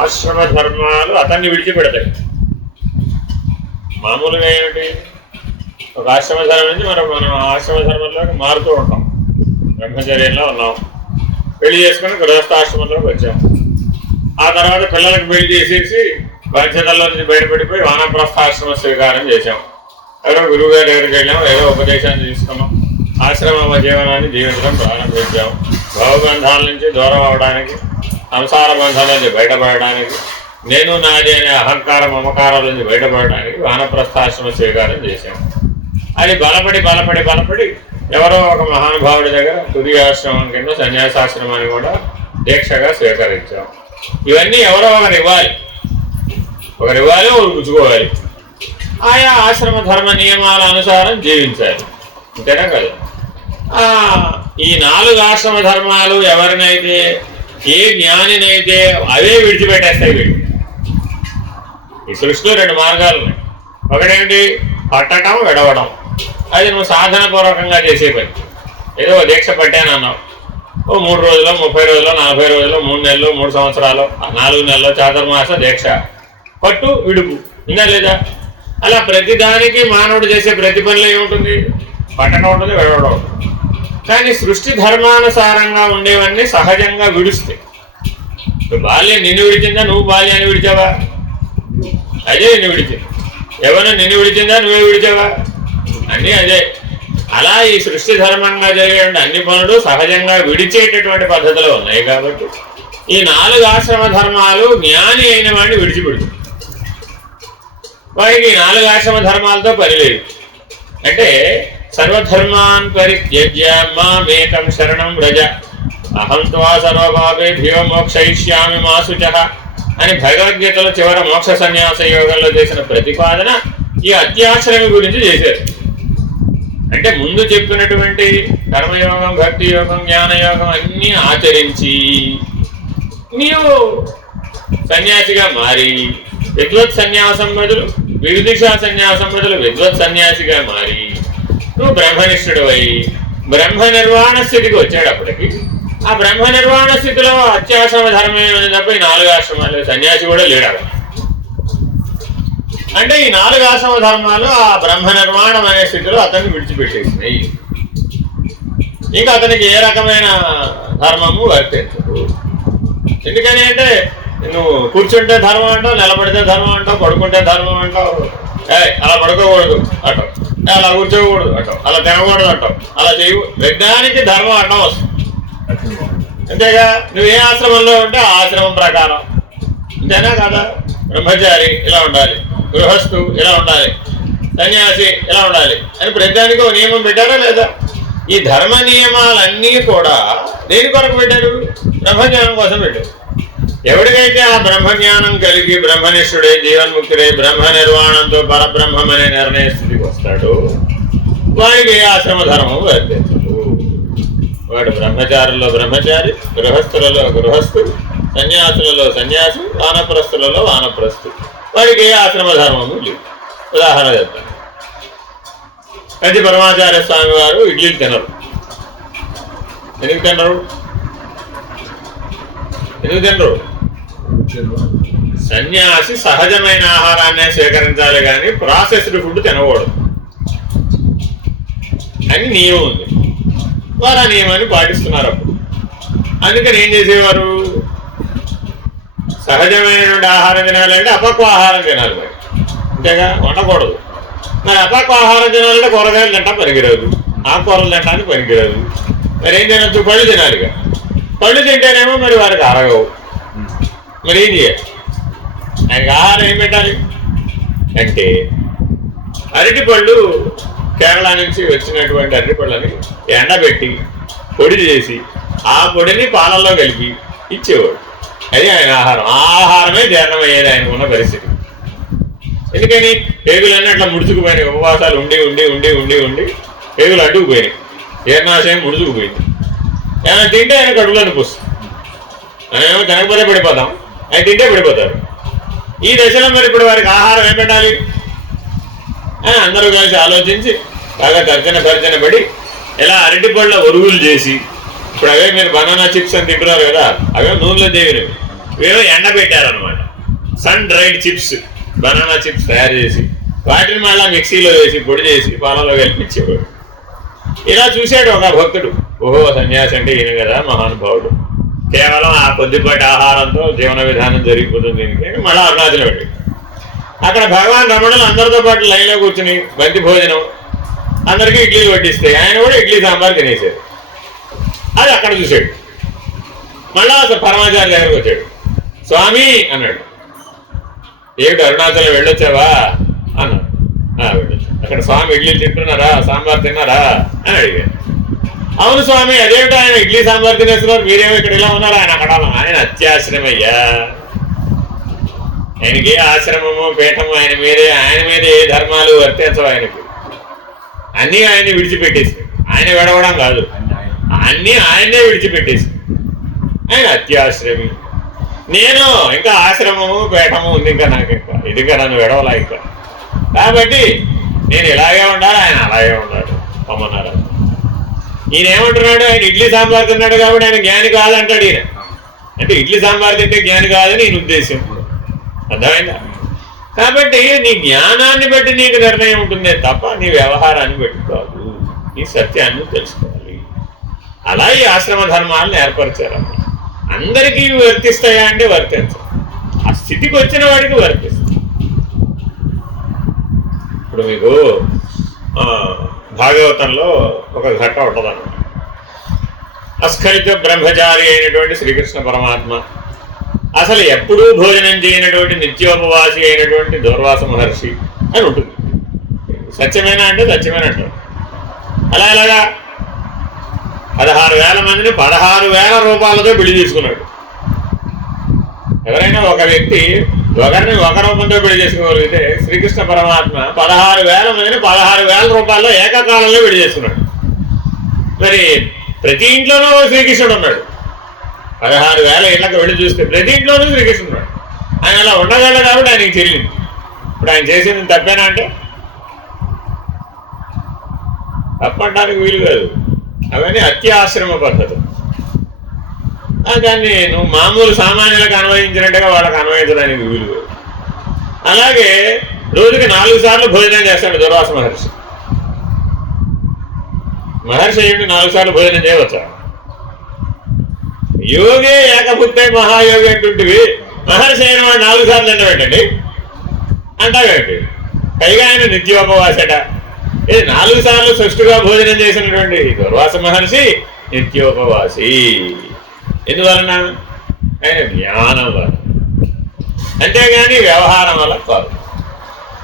ఆశ్రమ ధర్మాలు అతన్ని విడిచిపెడతాయి. మామూలుగా ఏమిటి, ఒక ఆశ్రమ ధర్మం నుంచి మనం ఆశ్రమ ధర్మంలోకి మారుతూ ఉంటాం. బ్రహ్మచర్యంలో ఉన్నాం, పెళ్లి చేసుకుని గృహస్థాశ్రమంలోకి వచ్చాం. ఆ తర్వాత పిల్లలకు పెళ్లి చేసేసి బాధ్యతల్లో నుంచి బయటపడిపోయి వానప్రస్థాశ్రమ స్వీకారం చేశాం. ఎవరో గురువు గారి దగ్గరికి వెళ్ళాం, ఏదో ఉపదేశాన్ని తీసుకున్నాం, ఆశ్రమ జీవనాన్ని జీవించడం ప్రారంభించాం. భవబంధాల నుంచి దూరం అవడానికి, సంసార బంధాల నుంచి బయటపడడానికి, నేను నాది అనే అహంకార మమకారాల నుంచి బయటపడడానికి వానప్రస్థాశ్రమ స్వీకారం చేశాం. అది బలపడి ఎవరో ఒక మహానుభావుడి దగ్గర తుదియాశ్రమం కింద సన్యాసాశ్రమాన్ని కూడా దీక్షగా స్వీకరించాం. ఇవన్నీ ఎవరో ఒకరు ఇవ్వాలి, ఒకరు పుచ్చుకోవాలి. ఆయా ఆశ్రమ ధర్మ నియమాల అనుసారం జీవించాలి, అంతేనా కదా. ఈ 4 ఆశ్రమ ధర్మాలు ఎవరినైతే, ఏ జ్ఞానినైతే అవే విడిచిపెట్టేస్తాయి వీళ్ళు. ఈ సృష్టిలో 2 మార్గాలు ఉన్నాయి. ఒకటేంటి, పట్టడం, విడవడం. అది నువ్వు సాధనపూర్వకంగా చేసే పని. ఏదో దీక్ష పట్టానన్నావు, ఓ 3 రోజులు, 30 రోజులు, 40 రోజులు, 3 నెలలు, 3 సంవత్సరాలు, 4 నెలలు చాతుర్మాస దీక్ష, పట్టు విడుపు, ఇంకా లేదా. అలా ప్రతిదానికి మానవుడు చేసే ప్రతి పనిలో ఏముంటుంది, పట్టడం ఉంటుంది, విడవడం ఉంటుంది. కానీ సృష్టి ధర్మానుసారంగా ఉండేవన్నీ సహజంగా విడుస్తాయి. బాల్యం నిన్ను విడిచిందా, నువ్వు బాల్యాన్ని విడిచావా? అదే నిన్ను విడిచింది. ఎవరైనా నిన్ను విడిచిందా, నువ్వే విడిచావా? అన్నీ అదే. అలా ఈ సృష్టి ధర్మంగా జరిగే అన్ని పనులు సహజంగా విడిచేటటువంటి పద్ధతిలో ఉన్నాయి. కాబట్టి ఈ 4 ఆశ్రమ ధర్మాలు జ్ఞాని అయిన వాడిని విడిచిపెడుతుంది. వారికి 4 ఆశ్రమ ధర్మాలతో పని లేదు. అంటే సర్వధర్మాన్ పరిత్యజ్య మామేకం శరణం వ్రజ అహం త్వా సర్వపాపేభ్యో మోక్షయిష్యామి మా శుచః అని భగవద్గీతలో చివర మోక్ష సన్యాస యోగంలో చేసిన ప్రతిపాదన ఈ అత్యాశ్రమి గురించి చేశారు. అంటే ముందు చెప్పినటువంటి కర్మయోగం, భక్తి యోగం, జ్ఞానయోగం అన్నీ ఆచరించి నీవు సన్యాసిగా మారి, విద్వత్ సన్యాసం బదులు వివిధిషా సన్యాసం బదులు విద్వత్ సన్యాసిగా మారి నువ్వు బ్రహ్మనిష్ఠుడు అయి బ్రహ్మ నిర్వాణ స్థితికి వచ్చేటప్పటికి, ఆ బ్రహ్మ నిర్వాణ స్థితిలో అత్యాశ్రమ ధర్మం తప్ప ఈ 4 ఆశ్రమాలు, సన్యాసి కూడా లేడా. అంటే ఈ 4 ఆశ్రమ ధర్మాలు ఆ బ్రహ్మ నిర్మాణం అనే స్థితిలో అతన్ని విడిచిపెట్టేసినాయి. ఇంకా అతనికి ఏ రకమైన ధర్మము వర్తించదు. ఎందుకని అంటే నువ్వు కూర్చుంటే ధర్మం అంటావు, నిలబడితే ధర్మం అంటావు, పడుకుంటే ధర్మం అంటావు, అలా పడుకోకూడదు అంటావు, అలా కూర్చోకూడదు అంటావు, అలా తినకూడదు అంటావు, అలా చేయకూడదు. విజ్ఞానికి ధర్మం అడ్డం వస్తుంది, అంతేగా. నువ్వు ఏ ఆశ్రమంలో ఉంటే ఆ ఆశ్రమం ప్రకారం, అంతేనా కదా. బ్రహ్మచారి ఇలా ఉండాలి, గృహస్థు ఇలా ఉండాలి, సన్యాసి ఇలా ఉండాలి అని ప్రతిదానికి ఒక నియమం పెట్టారా లేదా? ఈ ధర్మ నియమాలన్నీ కూడా దేని కొరకు పెట్టారు? బ్రహ్మజ్ఞానం కోసం పెట్టారు. ఎవరికైతే ఆ బ్రహ్మజ్ఞానం కలిగి బ్రహ్మనిష్ఠుడై జీవన్ముక్తుడై బ్రహ్మ నిర్వాణంతో పరబ్రహ్మం అనే నిర్ణయ స్థితికి వస్తాడు, వాడికి ఆశ్రమ ధర్మం వర్తించదు. వాడు బ్రహ్మచారుల్లో బ్రహ్మచారి, గృహస్థులలో గృహస్థు, సన్యాసులలో సన్యాసి, వానప్రస్థులలో వానప్రస్థు. వాడికి ఏ ఆశ్రమ ధర్మము లేదు. ఉదాహరణ చెప్తాను. కంచి పరమాచార్య స్వామి వారు ఇడ్లీలు తినరు. ఎందుకు తినరు? సన్యాసి సహజమైన ఆహారాన్ని స్వీకరించాలి కానీ ప్రాసెస్డ్ ఫుడ్ తినకూడదు అని నియమం ఉంది. వారు ఆ నియమాన్ని పాటిస్తున్నారు. అప్పుడు అందుకని ఏం చేసేవారు? సహజమైనటువంటి ఆహారం తినాలంటే అపక్వ ఆహారం తినాలి. మరి అంతేగా, వండకూడదు. మరి అపక్వ ఆహారం తినాలంటే కూరగాయలు తింటా పనికిరాదు, ఆకుకూరలు తింటానికి పనికిరాదు. మరి ఏం తినొచ్చు? పళ్ళు తినాలిగా. పళ్ళు తింటేనేమో మరి వారికి అరగవు. మరి ఏం చేయాలి? ఆయనకి ఆహారం ఏం పెట్టాలి అంటే అరటిపళ్ళు, కేరళ నుంచి వచ్చినటువంటి అరటిపళ్ళని ఎండబెట్టి పొడి చేసి ఆ పొడిని పాలల్లో కలిపి ఇచ్చేవాడు. అది ఆయన ఆహారం. ఆ ఆహారమే జీర్ణమయ్యేది ఆయనకున్న పరిస్థితి. ఎందుకని? పేగులన్నీ అట్లా ముడుచుకుపోయినాయి. ఉపవాసాలు ఉండి ఉండి ఉండి ఉండి ఉండి పేగులు అడ్డుకుపోయినాయి, జీర్ణాశయం ముడుచుకుపోయింది. ఏమైనా తింటే ఆయన కడుపులోని పోస్తుంది. మనమేమో తినకపోతే పడిపోతాం, ఆయన తింటే పడిపోతారు. ఈ దశలో మరి ఇప్పుడు వారికి ఆహారం ఏం పెట్టాలి అని అందరూ కలిసి ఆలోచించి బాగా తర్జన పడి ఇలా అరటిపళ్ళ ఒరుగులు చేసి, ఇప్పుడు అవే మీరు బనానా చిప్స్ అని తింటున్నారు కదా, అవే నూనెలో దేవినవి. ఇవేమో ఎండబెట్టారనమాట. Sun dried chips, banana chips తయారు చేసి వాటిని మళ్ళీ మిక్సీలో వేసి పొడి చేసి పాలలో కల్పించేవాడు. ఇలా చూశాడు ఒక భక్తుడు. ఓహో, సన్యాసి అంటే ఈయన కదా మహానుభావుడు, కేవలం ఆ కొద్దిపాటి ఆహారంతో జీవన విధానం జరిగిపోతుంది దీనికి. మళ్ళీ అరుణాచలం వెళ్ళి అక్కడ భగవాన్ రమణులు అందరితో పాటు లైన్లో కూర్చుని బంతి భోజనం అందరికీ ఇడ్లీలు వడ్డిస్తే ఆయన కూడా ఇడ్లీ సాంబార్ తినేసాడు. అది అక్కడ చూశాడు. మళ్ళా అసలు పరమాచార్య దగ్గరకు వచ్చాడు. స్వామి అన్నాడు. ఏమిటి అరుణాచలం వెళ్ళొచ్చావా అన్నాడు. వెళ్ళొచ్చు. అక్కడ స్వామి ఇడ్లీలు తింటున్నారా, సాంబార్ తిన్నారా అని అడిగాడు. అవును స్వామి, అదేమిటో ఆయన ఇడ్లీ సాంబార్ తినేస్తున్నారు, మీరేమో ఇక్కడ ఇలా ఉన్నారు. ఆయన అక్కడ ఆయన అత్యాశ్రమయ్యా, ఆయనకి ఏ ఆశ్రమము పీఠము ఆయన మీద ఏ ధర్మాలు వర్తించవు ఆయనకు. అన్నీ ఆయన్ని విడిచిపెట్టేసి, ఆయన విడవడం కాదు, అన్నీ ఆయన్నే విడిచిపెట్టేసి ఆయన అత్యాశ్రమి. నేను ఇంకా ఆశ్రమము పీఠము ఉంది, ఇంకా నాకు ఇంకా ఇది ఇంకా నన్ను విడవలా ఇంకా. కాబట్టి నేను ఇలాగే ఉండాలి, ఆయన అలాగే ఉండాలి పొమ్మన్నారు. ఈయన ఏమంటున్నాడు, ఆయన ఇడ్లీ సాంబార్ తిన్నాడు కాబట్టి ఆయన జ్ఞాని కాదంటాడు ఈయన. అంటే ఇడ్లీ సాంబార్ తింటే జ్ఞాని కాదని ఈయన ఉద్దేశం. అర్థమైందా? కాబట్టి నీ జ్ఞానాన్ని బట్టి నీకు నిర్ణయం ఉంటుందే తప్ప నీ వ్యవహారాన్ని బట్టి కాదు. నీ సత్యాన్ని తెలుసుకోవాలి. అలా ఈ ఆశ్రమ ధర్మాలను ఏర్పరిచారమ్మ. అందరికీ వర్తిస్తాయా అంటే వర్తించవు. ఆ స్థితికి వచ్చిన వాడికి వర్తిస్తాయి. ఇప్పుడు మీకు భాగవతంలో ఒక ఘట్టం ఉంటుందన్నమాట. అస్ఖలిత బ్రహ్మచారి అయినటువంటి శ్రీకృష్ణ పరమాత్మ అసలు ఎప్పుడూ భోజనం చేయనటువంటి నిత్యోపవాసి అయినటువంటి దూర్వాస మహర్షి అని ఉంటుంది. సత్యమేనా అంటే సత్యమేనంటారు. అలాగా 16,000 మందిని 16,000 రూపాయలతో పెళ్లి తీసుకున్నాడు. ఎవరైనా ఒక వ్యక్తి ఒకరిని ఒక రూపంతో పెళ్లి చేసుకోగలిగితే శ్రీకృష్ణ పరమాత్మ 16,000 మందిని 16,000 రూపాయల్లో ఏకకాలంలో పెళ్లి చేసుకున్నాడు. మరి ప్రతి ఇంట్లోనూ శ్రీకృష్ణుడు ఉన్నాడు. 16,000 ఇళ్ళకి వెళ్ళి చూస్తే ప్రతి ఇంట్లోనూ శ్రీకృష్ణుడు ఉన్నాడు. ఆయన అలా ఉండగలడు కాబట్టి ఆయనకి చెల్లింది. ఇప్పుడు ఆయన చేసింది తప్పేనా అంటే తప్పంటానికి వీలు కాదు. అవన్నీ అత్యాశ్రమ పద్ధతులు. దాన్ని నువ్వు మామూలు సామాన్యులకు అన్వయించినట్టుగా వాళ్ళకి అన్వయించడానికి వీలు కాదు. అలాగే రోజుకి 4 సార్లు భోజనం చేస్తాడు దుర్వాస మహర్షి. మహర్షి ఏంటి 4 సార్లు భోజనం చేయవచ్చా? యోగే ఏకపుత్తే మహాయోగి అంటుంటివి, మహర్షి అయిన వాడు 4 సార్లు తినబెట్టండి అంటావేంటి? పైగా ఆయన నిత్యోపవాసట. ఇది 4 సార్లు సృష్టిగా భోజనం చేసినటువంటి దుర్వాస మహర్షి నిత్యోపవాసి. ఎందువలన? ఆయన జ్ఞానం వల్ల, అంతేగాని వ్యవహారం వల్ల కాదు.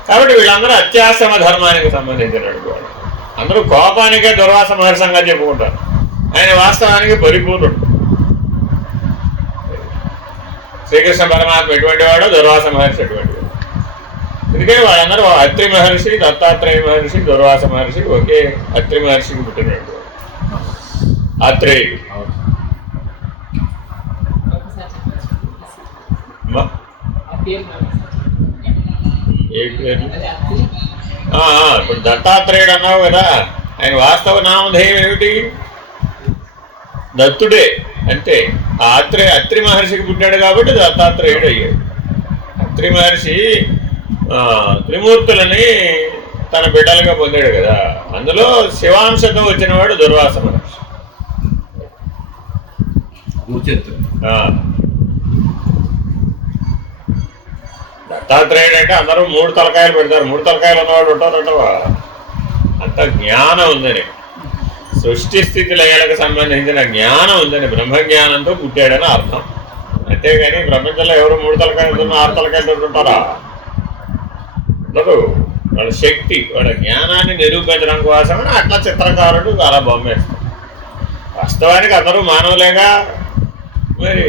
కాబట్టి వీళ్ళందరూ అత్యాశ్రమ ధర్మానికి సంబంధించినటువంటి వాడు. అందరూ కోపానికే దుర్వాస మహర్షంగా చెప్పుకుంటారు. ఆయన వాస్తవానికి పరిపూర్ణుడు. శ్రీకృష్ణ పరమాత్మ ఎటువంటి వాడో దుర్వాస మహర్షి ఎటువంటి వాడు. ఎందుకంటే వాళ్ళందరూ అత్రి మహర్షి, దత్తాత్రేయ మహర్షి, దుర్వాస మహర్షి ఒకే అత్రి మహర్షికి పుట్టినట్టు. అత్రేయుడు ఇప్పుడు దత్తాత్రేయుడు అన్నావు కదా, ఆయన వాస్తవ నామధేయం ఏమిటి? దత్తుడే. అంటే ఆ అత్రి మహర్షికి పుట్టాడు కాబట్టి దత్తాత్రేయుడు అయ్యాడు. అత్రి మహర్షి త్రిమూర్తులని తన బిడ్డలుగా పొందాడు కదా, అందులో శివాంశతో వచ్చినవాడు దుర్వాస మహర్షి. దత్తాత్రేయుడు అంటే అందరూ 3 తలకాయలు పెడతారు. 3 తలకాయలు ఉన్నవాడు ఉంటారంటవా? అంత జ్ఞానం ఉందని, సృష్టి స్థితి లయాలకు సంబంధించిన జ్ఞానం ఉందని, బ్రహ్మజ్ఞానంతో పుట్టాడని అర్థం. అంతేగాని ప్రపంచంలో ఎవరు 3 తలకాయలు 6 తలకాయలు ఉంటారా? ఉండదు. వాళ్ళ శక్తి, వాళ్ళ జ్ఞానాన్ని నిరూపించడం కోసమని అట్లా చిత్రకారుడు అలా బొమ్మేస్తాడు. వాస్తవానికి అందరూ మానవులేగా. మరి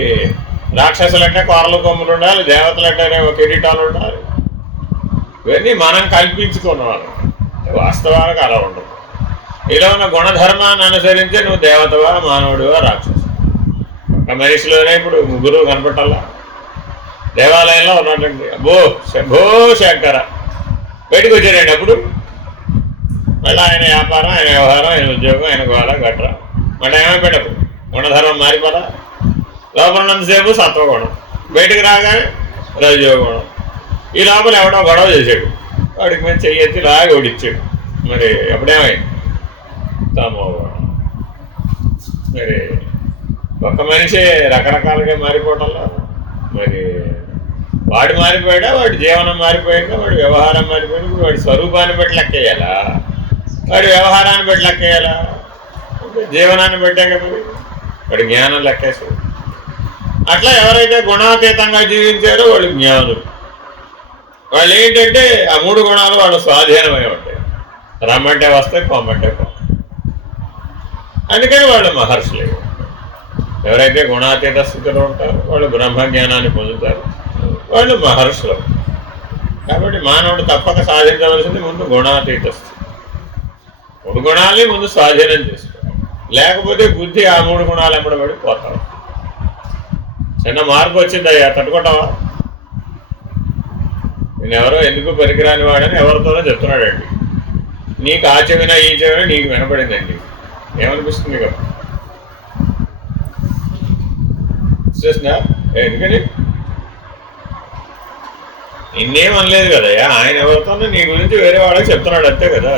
రాక్షసులంటే కోరలు కొమ్ములు ఉండాలి, దేవతలంటేనే కిరీటాలు ఉండాలి. ఇవన్నీ మనం కల్పించుకున్నవాళ్ళం. వాస్తవానికి అలా ఉండదు. ఇలా ఉన్న గుణధర్మాన్ని అనుసరించి నువ్వు దేవతవా, మానవుడివా, రాక్షసు. ఒక మనిషిలోనే ఇప్పుడు 3 కనపట్టాలా. దేవాలయంలో ఉన్నాడండి, అబ్బో శంభో శంకర, బయటకు వచ్చాడండి. అప్పుడు మళ్ళీ ఆయన వ్యాపారం, ఆయన వ్యవహారం, ఆయన ఉద్యోగం, ఆయన గోళ గట్రా. మళ్ళీ ఏమైపోయాడు? అప్పుడు గుణధర్మం మారిపోదా? లోపల ఉన్నంతసేపు సత్వగుణం, బయటకు రాగానే రజోగుణం. ఈ లోపల ఎవడో గొడవ చేశాడు, వాడికి మంచి చెయ్యెత్తి లాగా ఓడిచ్చాడు. మరి ఎప్పుడేమైంది? తమోగుణం. మరి ఒక్క మనిషి రకరకాలుగా మారిపోవటంలో మరి వాడు మారిపోయాడా, వాడి జీవనం మారిపోయాడా, వాడి వ్యవహారం మారిపోయాడు. ఇప్పుడు వాడి స్వరూపాన్ని బట్టి లెక్కేయాలా, వాడి వ్యవహారాన్ని బట్టి లెక్కేయాలా? జీవనాన్ని బట్టే కదా వాడి జ్ఞానం లెక్కేసాడు. అట్లా ఎవరైతే గుణాతీతంగా జీవించారో వాళ్ళు జ్ఞానులు. వాళ్ళు ఏంటంటే ఆ 3 గుణాలు వాళ్ళు స్వాధీనమై ఉంటాయి. రమ్మంటే వస్తాయి, పొమ్మంటే పో. అందుకని వాళ్ళు మహర్షులు. ఎవరైతే గుణాతీత స్థితిలో ఉంటారో వాళ్ళు బ్రహ్మజ్ఞానాన్ని పొందుతారు, వాళ్ళు మహర్షులు. కాబట్టి మానవుడు తప్పక సాధించవలసింది ముందు గుణాతీత స్థితి. 3 గుణాలని ముందు స్వాధీనం చేసుకోవాలి. లేకపోతే బుద్ధి ఆ 3 గుణాలు ఎంబడబడి పోతావు. చిన్న మార్పు వచ్చిందయ్యా, తట్టుకుంటావా? నేనెవరో ఎందుకు పనికిరాని వాడని ఎవరితోనో చెప్తున్నాడండి. నీకు ఆ చెవినా ఈ చెవినా నీకు వినపడిందండి, ఏమనిపిస్తుంది కదా? చూసినా ఎందుకని నిన్నేం అనలేదు కదయ్యా, ఆయన ఎవరితోనో నీ గురించి వేరే వాళ్ళకి చెప్తున్నాడు అంతే కదా,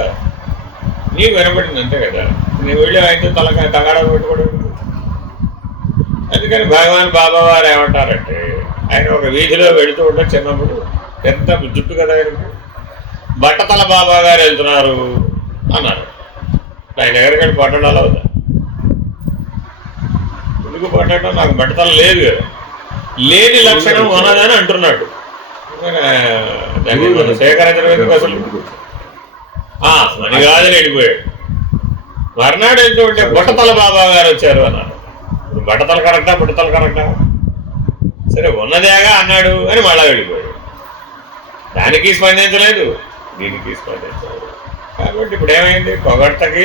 నీకు వినపడింది అంతే కదా. నీ వెళ్ళి ఆయనతో తగాడా పెట్టుకోవడం. అందుకని భగవాన్ బాబా వారు ఏమంటారంటే, ఆయన ఒక వీధిలో వెళుతూ ఉంటే చిన్నప్పుడు పెద్ద జుట్టు కదా ఆయనకు, బట్టతల బాబా గారు వెళ్తున్నారు అన్నారు. ఆయన ఎవరికైనా పట్టడాలో అవుతా, ఎందుకు పట్టడం? నాకు బట్టతల లేదు కదా, లేని లక్షణం ఉన్నదని అంటున్నాడు. దాన్ని మనం సేకరించడం ఎందుకు అసలు? అని కాదని వెళ్ళిపోయాడు. మర్నాడు వెళ్తూ ఉంటే బుట్టతల బాబా గారు వచ్చారు అన్నాడు. బట్టతల కరెక్టా, బుట్టతల కరెక్టా? సరే ఉన్నదేగా అన్నాడు అని మళ్ళా వెళ్ళిపోయాడు. దానికి స్పందించలేదు, దీనికి స్పందించలేదు. కాబట్టి ఇప్పుడు ఏమైంది? పొగడ్తకి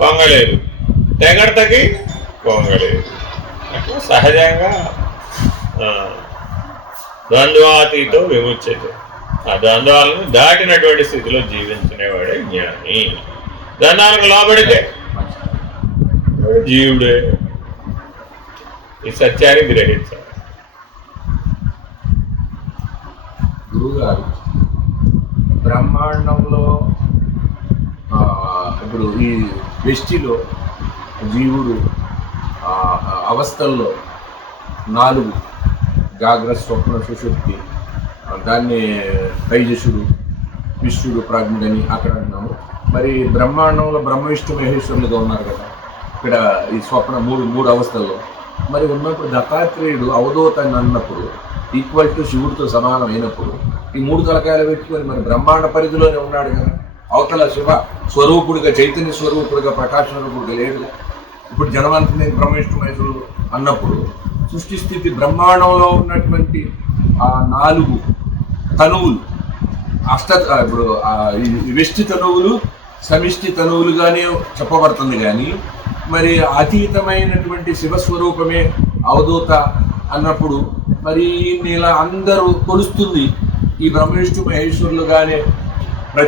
పొంగలేదు, తెగడ్తకి పొంగలేదు. అట్లా సహజంగా ద్వంద్వాతీతో విముచ్యతే. ఆ ద్వంద్వాలను దాటినటువంటి స్థితిలో జీవించినవాడే జ్ఞాని. ద్వంద్వాలకు లోబడితే జీవుడే. ఈ సత్యాన్ని గ్రహించాలి. గురువుగారు, బ్రహ్మాండంలో ఇప్పుడు ఈ వ్యష్టిలో జీవుడు అవస్థల్లో 4 జాగ్రత్త, స్వప్న, సుషుప్తి, దాన్ని తైజసుడు, విష్ణుడు, ప్రాజ్ఞుడని అక్కడ అంటున్నాము. మరి బ్రహ్మాండంలో బ్రహ్మ, విష్ణు, మహేశ్వరులుగా ఉన్నారు కదా ఇక్కడ ఈ స్వప్న 3 అవస్థల్లో. మరి ఉన్నప్పుడు దత్తాత్రేయుడు అవధూతాన్ని అన్నప్పుడు ఈక్వల్ టు శివుడితో సమానం అయినప్పుడు ఈ 3 తలకాయలు పెట్టుకొని మరి బ్రహ్మాండ పరిధిలోనే ఉన్నాడు కదా. అవతల శివ స్వరూపుడిగా, చైతన్య స్వరూపుడిగా, ప్రకాశ స్వరూపుడిగా లేడు. ఇప్పుడు జనమంతుంది బ్రహ్మ, విష్ణు, మహేశ్వరుడు అన్నప్పుడు సృష్టి స్థితి బ్రహ్మాండంలో ఉన్నటువంటి ఆ 4 తనువులు ఇప్పుడు వ్యష్టి తనువులు సమిష్టి తనువులుగానే చెప్పబడుతుంది. కానీ మరి అతీతమైనటువంటి శివస్వరూపమే అవధూత అన్నప్పుడు మరి ఇలా అందరూ కొలుస్తుంది ఈ బ్రహ్మ, విష్ణు, మహేశ్వరులుగానే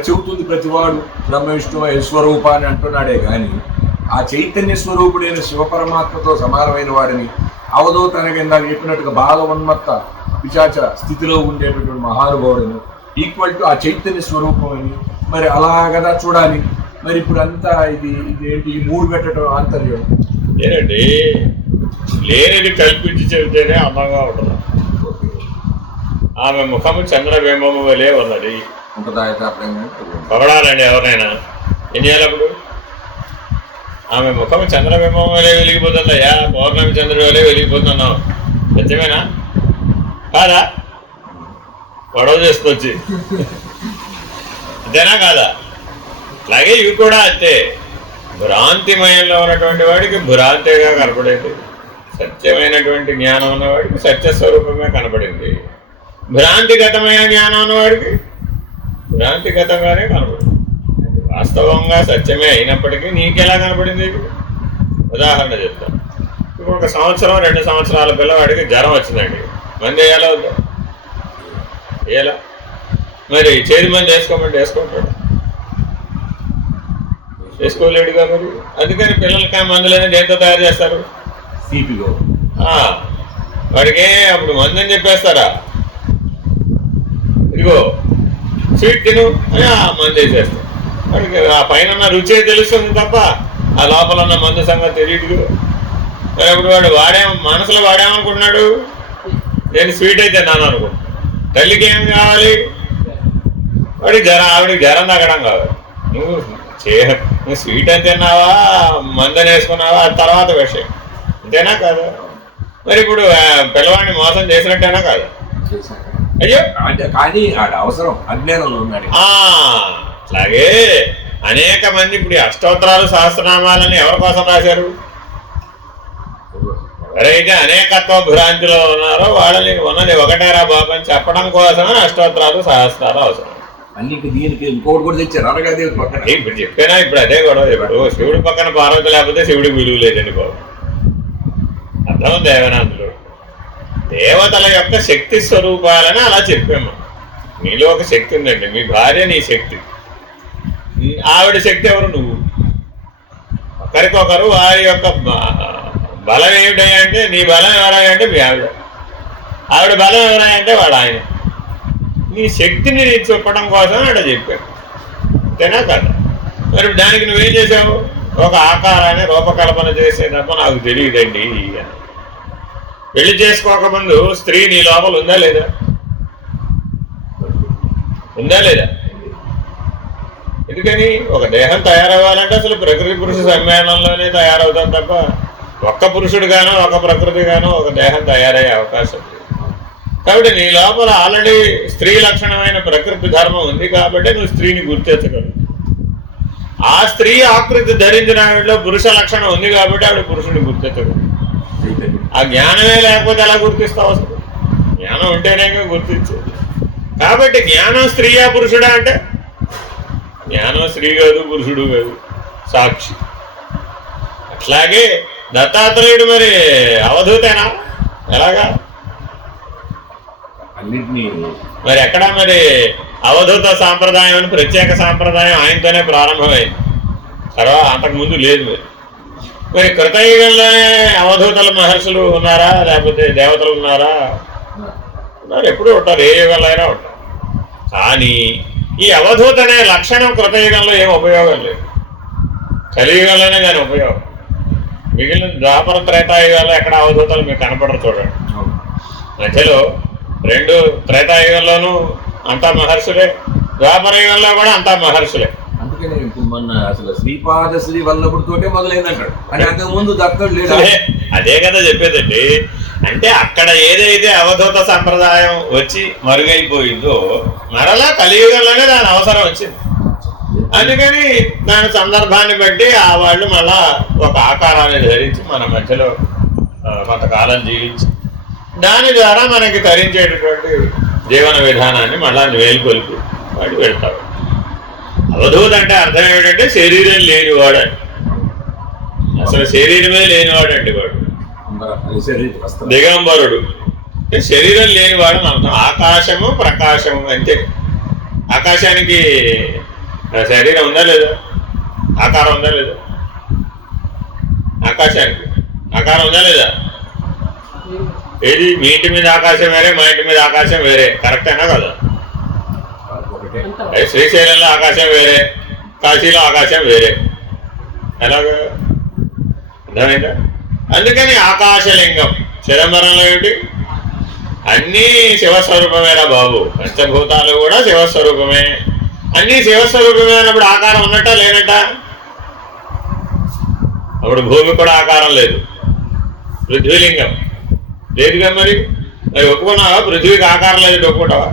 చెబుతుంది ప్రతివాడు బ్రహ్మ, విష్ణు, మహేశ్వరూప అని అంటున్నాడే. కానీ ఆ చైతన్య స్వరూపుడైన శివపరమాత్మతో సమానమైన వాడిని అవధూత అనగా ఇందాక చెప్పినట్టుగా బాగా ఉన్మత్త పిశాచ స్థితిలో ఉండేటటువంటి మహానుభావుడిని ఈక్వల్ టు ఆ చైతన్య స్వరూపం అని మరి అలాగదా చూడాలి. మరి ఇప్పుడు అంతా ఇది ఏంటి ఈ 3 పెట్టడం ఆంతర్యం లేదండి. లేనిది కల్పించి చెబితేనే అందంగా ఉంటుంది. ఆమె ముఖము చంద్రబింబము వలె ఉన్నది. పొగడాలండి ఎవరైనా, ఏం చేయాలప్పుడు? ఆమె ముఖము చంద్రబింబం వలె వెలిగిపోతుందయ్యా, పౌర్ణమి చంద్రుడి వలె వెలిగిపోతున్నావు. నిజమేనా కాదా? గొడవ చేసుకొచ్చి అంతేనా కాదా? అలాగే ఇవి కూడా అంతే. భ్రాంతిమయంలో ఉన్నటువంటి వాడికి భ్రాంతిగా కనపడేది, సత్యమైనటువంటి జ్ఞానం ఉన్నవాడికి సత్యస్వరూపమే కనపడింది. భ్రాంతిగతమైన జ్ఞానం ఉన్నవాడికి భ్రాంతిగతంగానే కనపడింది. వాస్తవంగా సత్యమే అయినప్పటికీ నీకెలా కనపడింది? ఉదాహరణ చెప్తాను. ఇప్పుడు 1 సంవత్సరం 2 సంవత్సరాల పిల్లవాడికి జ్వరం వచ్చిందండి, మంది వేయాలా వద్దా? వేయాలా? మరి చేతి మంది వేసుకోమంటే వేసుకుంటాడు, వేసుకోలేడుగా. మరి అందుకని పిల్లలకి మందులని దేంతో తయారు చేస్తారు? సిపిలో. వాడికి అప్పుడు మందని చెప్పేస్తారా, ఇదిగో స్వీట్ తిను అని ఆ మందు వేసేస్తాం. వాడికి ఆ పైన రుచే తెలుస్తుంది తప్ప ఆ లోపల ఉన్న మందు సంగతి తెలియదు. మరి అప్పుడు వాడు మనసులో వాడేమనుకుంటున్నాడు, నేను స్వీట్ అయితే నాను అనుకుంటున్నాను. తల్లికి ఏం కావాలి, వాడికి ఆవిడికి జ్వరం తగ్గడం కావాలి. నువ్వు స్వీట్ అని తిన్నావా, మందని వేసుకున్నావా, అది తర్వాత విషయం. అంతేనా కాదు? మరి ఇప్పుడు పిల్లవాడిని మోసం చేసినట్టేనా కాదు? అయ్యో కానీ అవసరం అజ్ఞానంలో ఉన్నాడు. అట్లాగే అనేక మంది ఇప్పుడు అష్టోత్తరాలు సహస్రనామాలని ఎవరి కోసం రాశారు? ఎవరైతే అనేకత్వ భ్రాంతిలో ఉన్నారో వాళ్ళని ఉన్నది ఒకటేరా బాబు అని చెప్పడం కోసమే అష్టోత్తరాలు సహస్రాలు అవసరం. అన్నికి దీనికి ఇంకోటి కూడా తెచ్చారు అనగాదేవి పక్కన. ఇప్పుడు చెప్పానా, ఇప్పుడు అదే గొడవ. ఇప్పుడు శివుడి పక్కన పార్వతి లేకపోతే శివుడికి విలువ లేదండి బాబు. అర్థం దేవనాథులు దేవతల యొక్క శక్తి స్వరూపాలని అలా చెప్పాము. మీలో ఒక శక్తి ఉందండి, మీ భార్య నీ శక్తి, ఆవిడ శక్తి ఎవరు? నువ్వు. ఒకరికొకరు వారి యొక్క బలం ఏమిటంటే, నీ బలం ఎవరాయంటే మీ ఆవిడ బలం ఎవరాయంటే వాడు ఆయన. నీ శక్తిని చెప్పడం కోసం ఆడ చెప్పాను. అంతేనా కదా? మరి దానికి నువ్వేం చేసావు? ఒక ఆకారాన్ని రూపకల్పన చేసే తప్ప నాకు తెలియదండి. పెళ్లి చేసుకోకముందు స్త్రీ నీ లోపల ఉందా లేదా? ఉందా లేదా? ఎందుకని? ఒక దేహం తయారవ్వాలంటే అసలు ప్రకృతి పురుష సమ్మేళనంలోనే తయారవుతాం తప్ప ఒక్క పురుషుడుగానో ఒక ప్రకృతిగానో ఒక దేహం తయారయ్యే అవకాశం లేదు. కాబట్టి నీ లోపల ఆల్రెడీ స్త్రీ లక్షణమైన ప్రకృతి ధర్మం ఉంది కాబట్టి నువ్వు స్త్రీని గుర్తించగలవు. ఆ స్త్రీ ఆకృతి ధరించిన ఆవిడలో పురుష లక్షణం ఉంది కాబట్టి ఆవిడ పురుషుడిని గుర్తించగలవు. ఆ జ్ఞానమే లేకపోతే ఎలా గుర్తిస్తావు? అసలు జ్ఞానం ఉంటేనే గుర్తించేది. కాబట్టి జ్ఞానం స్త్రీయా పురుషుడా అంటే జ్ఞానం స్త్రీ కాదు, పురుషుడు కాదు, సాక్షి. అట్లాగే దత్తాత్రేయుడు మరి అవధూతేనా? ఎలాగా? అన్నింటినీ మరి ఎక్కడా మరి అవధూత సాంప్రదాయం అని ప్రత్యేక సాంప్రదాయం ఆయనతోనే ప్రారంభమైంది. తర్వాత అంతకుముందు లేదు. మరి కృతయుగంలోనే అవధూతల మహర్షులు ఉన్నారా, లేకపోతే దేవతలు ఉన్నారా? ఉన్నారు, ఎప్పుడూ ఉంటారు, ఏ యుగంలో అయినా ఉంటారు. కానీ ఈ అవధూత అనే లక్షణం కృతయుగంలో ఏం ఉపయోగం లేదు. కలియుగంలోనే దాని ఉపయోగం. మిగిలిన ద్వాపర త్రేతాయుగాల్లో ఎక్కడ అవధూతలు మీకు కనపడరు. చూడండి, మధ్యలో రెండు త్రేతాయుగంలోనూ అంతా మహర్షులే, ద్వాపర యుగంలో కూడా అంతా మహర్షులే. అందుకనే మొన్న అసలు శ్రీపాద శ్రీ వల్లభుడితోటే మొదలైందంటాడు. అంటే అంతకుముందు దత్తుడు లేదు. అదే కదా చెప్పేదండి. అంటే అక్కడ ఏదైతే అవధూత సంప్రదాయం వచ్చి మరుగైపోయిందో మరలా కలియుగంలోనే దాని అవసరం వచ్చింది. అందుకని దాని సందర్భాన్ని బట్టి ఆ వాళ్ళు మళ్ళా ఒక ఆకారాన్ని ధరించి మన మధ్యలో కొంతకాలం జీవించి దాని ద్వారా మనకి తరించేటటువంటి జీవన విధానాన్ని మళ్ళా వేలుకొలిపి వాడు వెళ్తాడు. అవధూత అంటే అర్థం ఏమిటంటే శరీరం లేనివాడని. అసలు శరీరమే లేనివాడండి వాడు, దిగంబరుడు. శరీరం లేనివాడు అని అర్థం. ఆకాశము ప్రకాశము అంతే. ఆకాశానికి శరీరం ఉందా లేదా? ఆకారం ఉందా లేదా? ఆకాశానికి ఆకారం ఉందా లేదా? ఏది? మీ ఇంటి మీద ఆకాశం వేరే, మా ఇంటి మీద ఆకాశం వేరే. కరెక్టేనా కదా? శ్రీశైలంలో ఆకాశం వేరే, కాశీలో ఆకాశం వేరే. ఎలాగా? అర్థమైందా? అందుకని ఆకాశలింగం. చిదంబరంలో ఏమిటి? అన్నీ శివస్వరూపమేరా బాబు. పంచభూతాలు కూడా శివస్వరూపమే. అన్నీ శివస్వరూపమే అన్నప్పుడు ఆకారం ఉన్నట్ట లేనట్ట? అప్పుడు భూమి కూడా ఆకారం లేదు. పృథ్వీలింగం లేదుగా. మరి ఒప్పుకున్నావా? పృథ్వీకి ఆకారం లేదని ఒప్పుకుంటావా?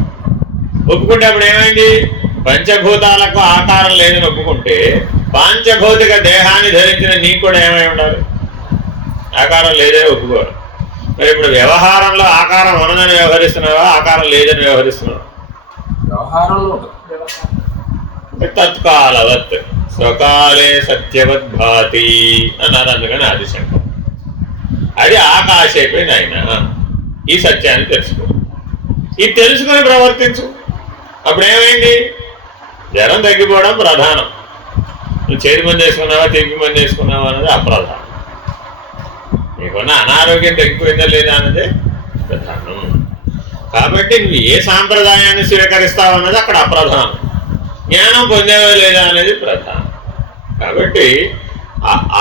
ఒప్పుకుంటే అప్పుడు ఏమైంది? పంచభూతాలకు ఆకారం లేదని ఒప్పుకుంటే పాంచభౌతిక దేహాన్ని ధరించిన నీకు కూడా ఏమై ఉండాలి? ఆకారం లేదని ఒప్పుకోరు. మరి ఇప్పుడు వ్యవహారంలో ఆకారం ఉన్నదని వ్యవహరిస్తున్నావా, ఆకారం లేదని వ్యవహరిస్తున్నావా? వ్యవహారంలో తత్కాలవత్ స్వకాలే సత్యవద్భాతి అన్నారు. అందుకని ఆదిశంకర్ అది ఆకాశైపోయింది. ఆయన ఈ సత్యాన్ని తెలుసుకో, ఇది తెలుసుకొని ప్రవర్తించు. అప్పుడు ఏమైంది? జ్వరం తగ్గిపోవడం ప్రధానం. నువ్వు చేతి మంది వేసుకున్నావా, తిరిగి మంది వేసుకున్నావా అన్నది అప్రధానం. నీకున్న అనారోగ్యం తగ్గిపోయిందా లేదా అన్నది ప్రధానం. కాబట్టి నువ్వు ఏ సాంప్రదాయాన్ని స్వీకరిస్తావు అన్నది అక్కడ అప్రధానం, జ్ఞానం పొందేవా లేదా అనేది ప్రధానం. కాబట్టి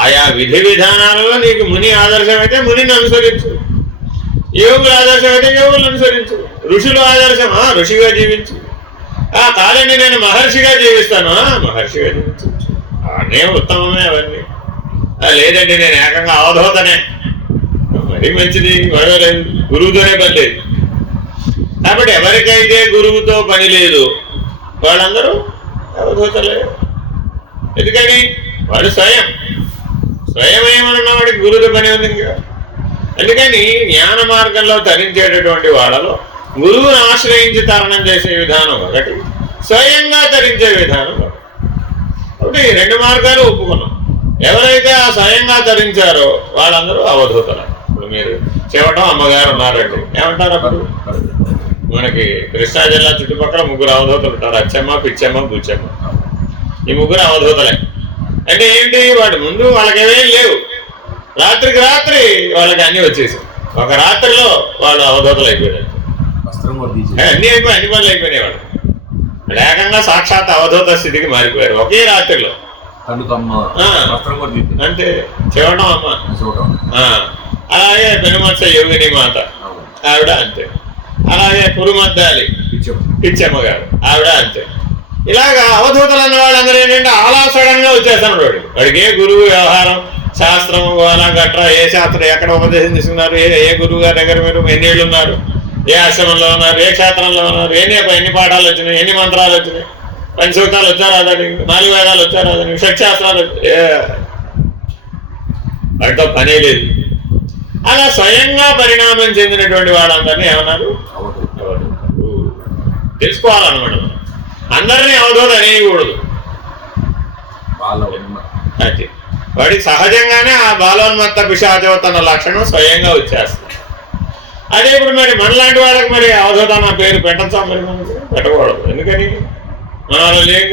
ఆయా విధి విధానాలలో నీకు ముని ఆదర్శమైతే మునిని అనుసరించు, యోగుల ఆదర్శమైతే యోగులను అనుసరించు, ఋషులు ఆదర్శం ఋషిగా జీవించు. కాదండి నేను మహర్షిగా జీవిస్తాను, మహర్షిగా జీవించు, అనే ఉత్తమమే అవన్నీ. లేదండి నేను ఏకంగా అవధూతనే, మరీ మంచిది, గొడవలేదు, గురువుతోనే పని లేదు. కాబట్టి ఎవరికైతే గురువుతో పని లేదు వాళ్ళందరూ అవధూతలే. ఎందుకని వాడు స్వయమేమన్న వాడికి గురువుతో పని ఉంది కదా. అందుకని జ్ఞాన మార్గంలో తరించేటటువంటి వాళ్ళలో గురువును ఆశ్రయించి తరణం చేసే విధానం ఒకటి, స్వయంగా తరించే విధానం ఒకటి. కాబట్టి 2 మార్గాలు ఒప్పుకున్నాం. ఎవరైతే ఆ స్వయంగా తరించారో వాళ్ళందరూ అవధూతలు. ఇప్పుడు మీరు చెవటం అమ్మగారు ఉన్నారండి, ఏమంటారు అప్పుడు? మనకి కృష్ణా జిల్లా చుట్టుపక్కల 3 అవధూతలు ఉంటారు, అచ్చమ్మ, పిచ్చమ్మ, బుచ్చమ్మ. ఈ 3 అవధూతలే. అంటే ఏంటి, వాడి ముందు వాళ్ళకేమేం లేవు, రాత్రికి రాత్రి వాళ్ళకి అన్ని వచ్చేసాయి. ఒక రాత్రిలో వాళ్ళు అవధూతలు అయిపోయారు, అన్ని పనులు అయిపోయినాయి. వాళ్ళు ఏకంగా సాక్షాత్ అవధూత స్థితికి మారిపోయారు ఒకే రాత్రిలో. అంటే చెవటం అమ్మ, అలాగే పెనుమత్స యోగిని మాత ఆవిడ అంతే, అలాగే కురుమద్దాలి పిచ్చమ్మ గారు ఆవిడ అంతే. ఇలాగా అవధూతలు అన్న వాళ్ళందరూ ఏంటంటే అలా సడన్ గా వచ్చేస్తాడు వాడికి ఏ గురువు వ్యవహారం శాస్త్రం అలా గట్రా ఏ శాస్త్రం ఎక్కడ ఉపదేశం తీసుకున్నారు, ఏ గురువు గారి దగ్గర మీరు ఎన్నేళ్ళు ఉన్నారు, ఏ ఆశ్రమంలో ఉన్నారు, ఏ క్షేత్రంలో ఉన్నారు, ఎన్ని పాఠాలు వచ్చినాయి, ఎన్ని మంత్రాలు వచ్చినాయి, 5 సూక్తాలు వచ్చారా దానికి, 4 వేదాలు వచ్చారా దానికి, షట్శాస్త్రాలు వాటితో పనే లేదు. అలా స్వయంగా పరిణామం చెందినటువంటి వాళ్ళందరినీ ఏమన్నారు? తెలుసుకోవాలన్నమాట. అందరినీ అవధూత అనేయకూడదు. అది వాడికి సహజంగానే ఆ బాలోన్మత్త పిశాచోత్తన లక్షణం స్వయంగా వచ్చేస్తుంది. అదే ఇప్పుడు మరి మనలాంటి వాళ్ళకి మరి అవధూత నా పేరు పెట్టచ్చా? మరి మనకు పెట్టకూడదు. ఎందుకని? మనలో లేక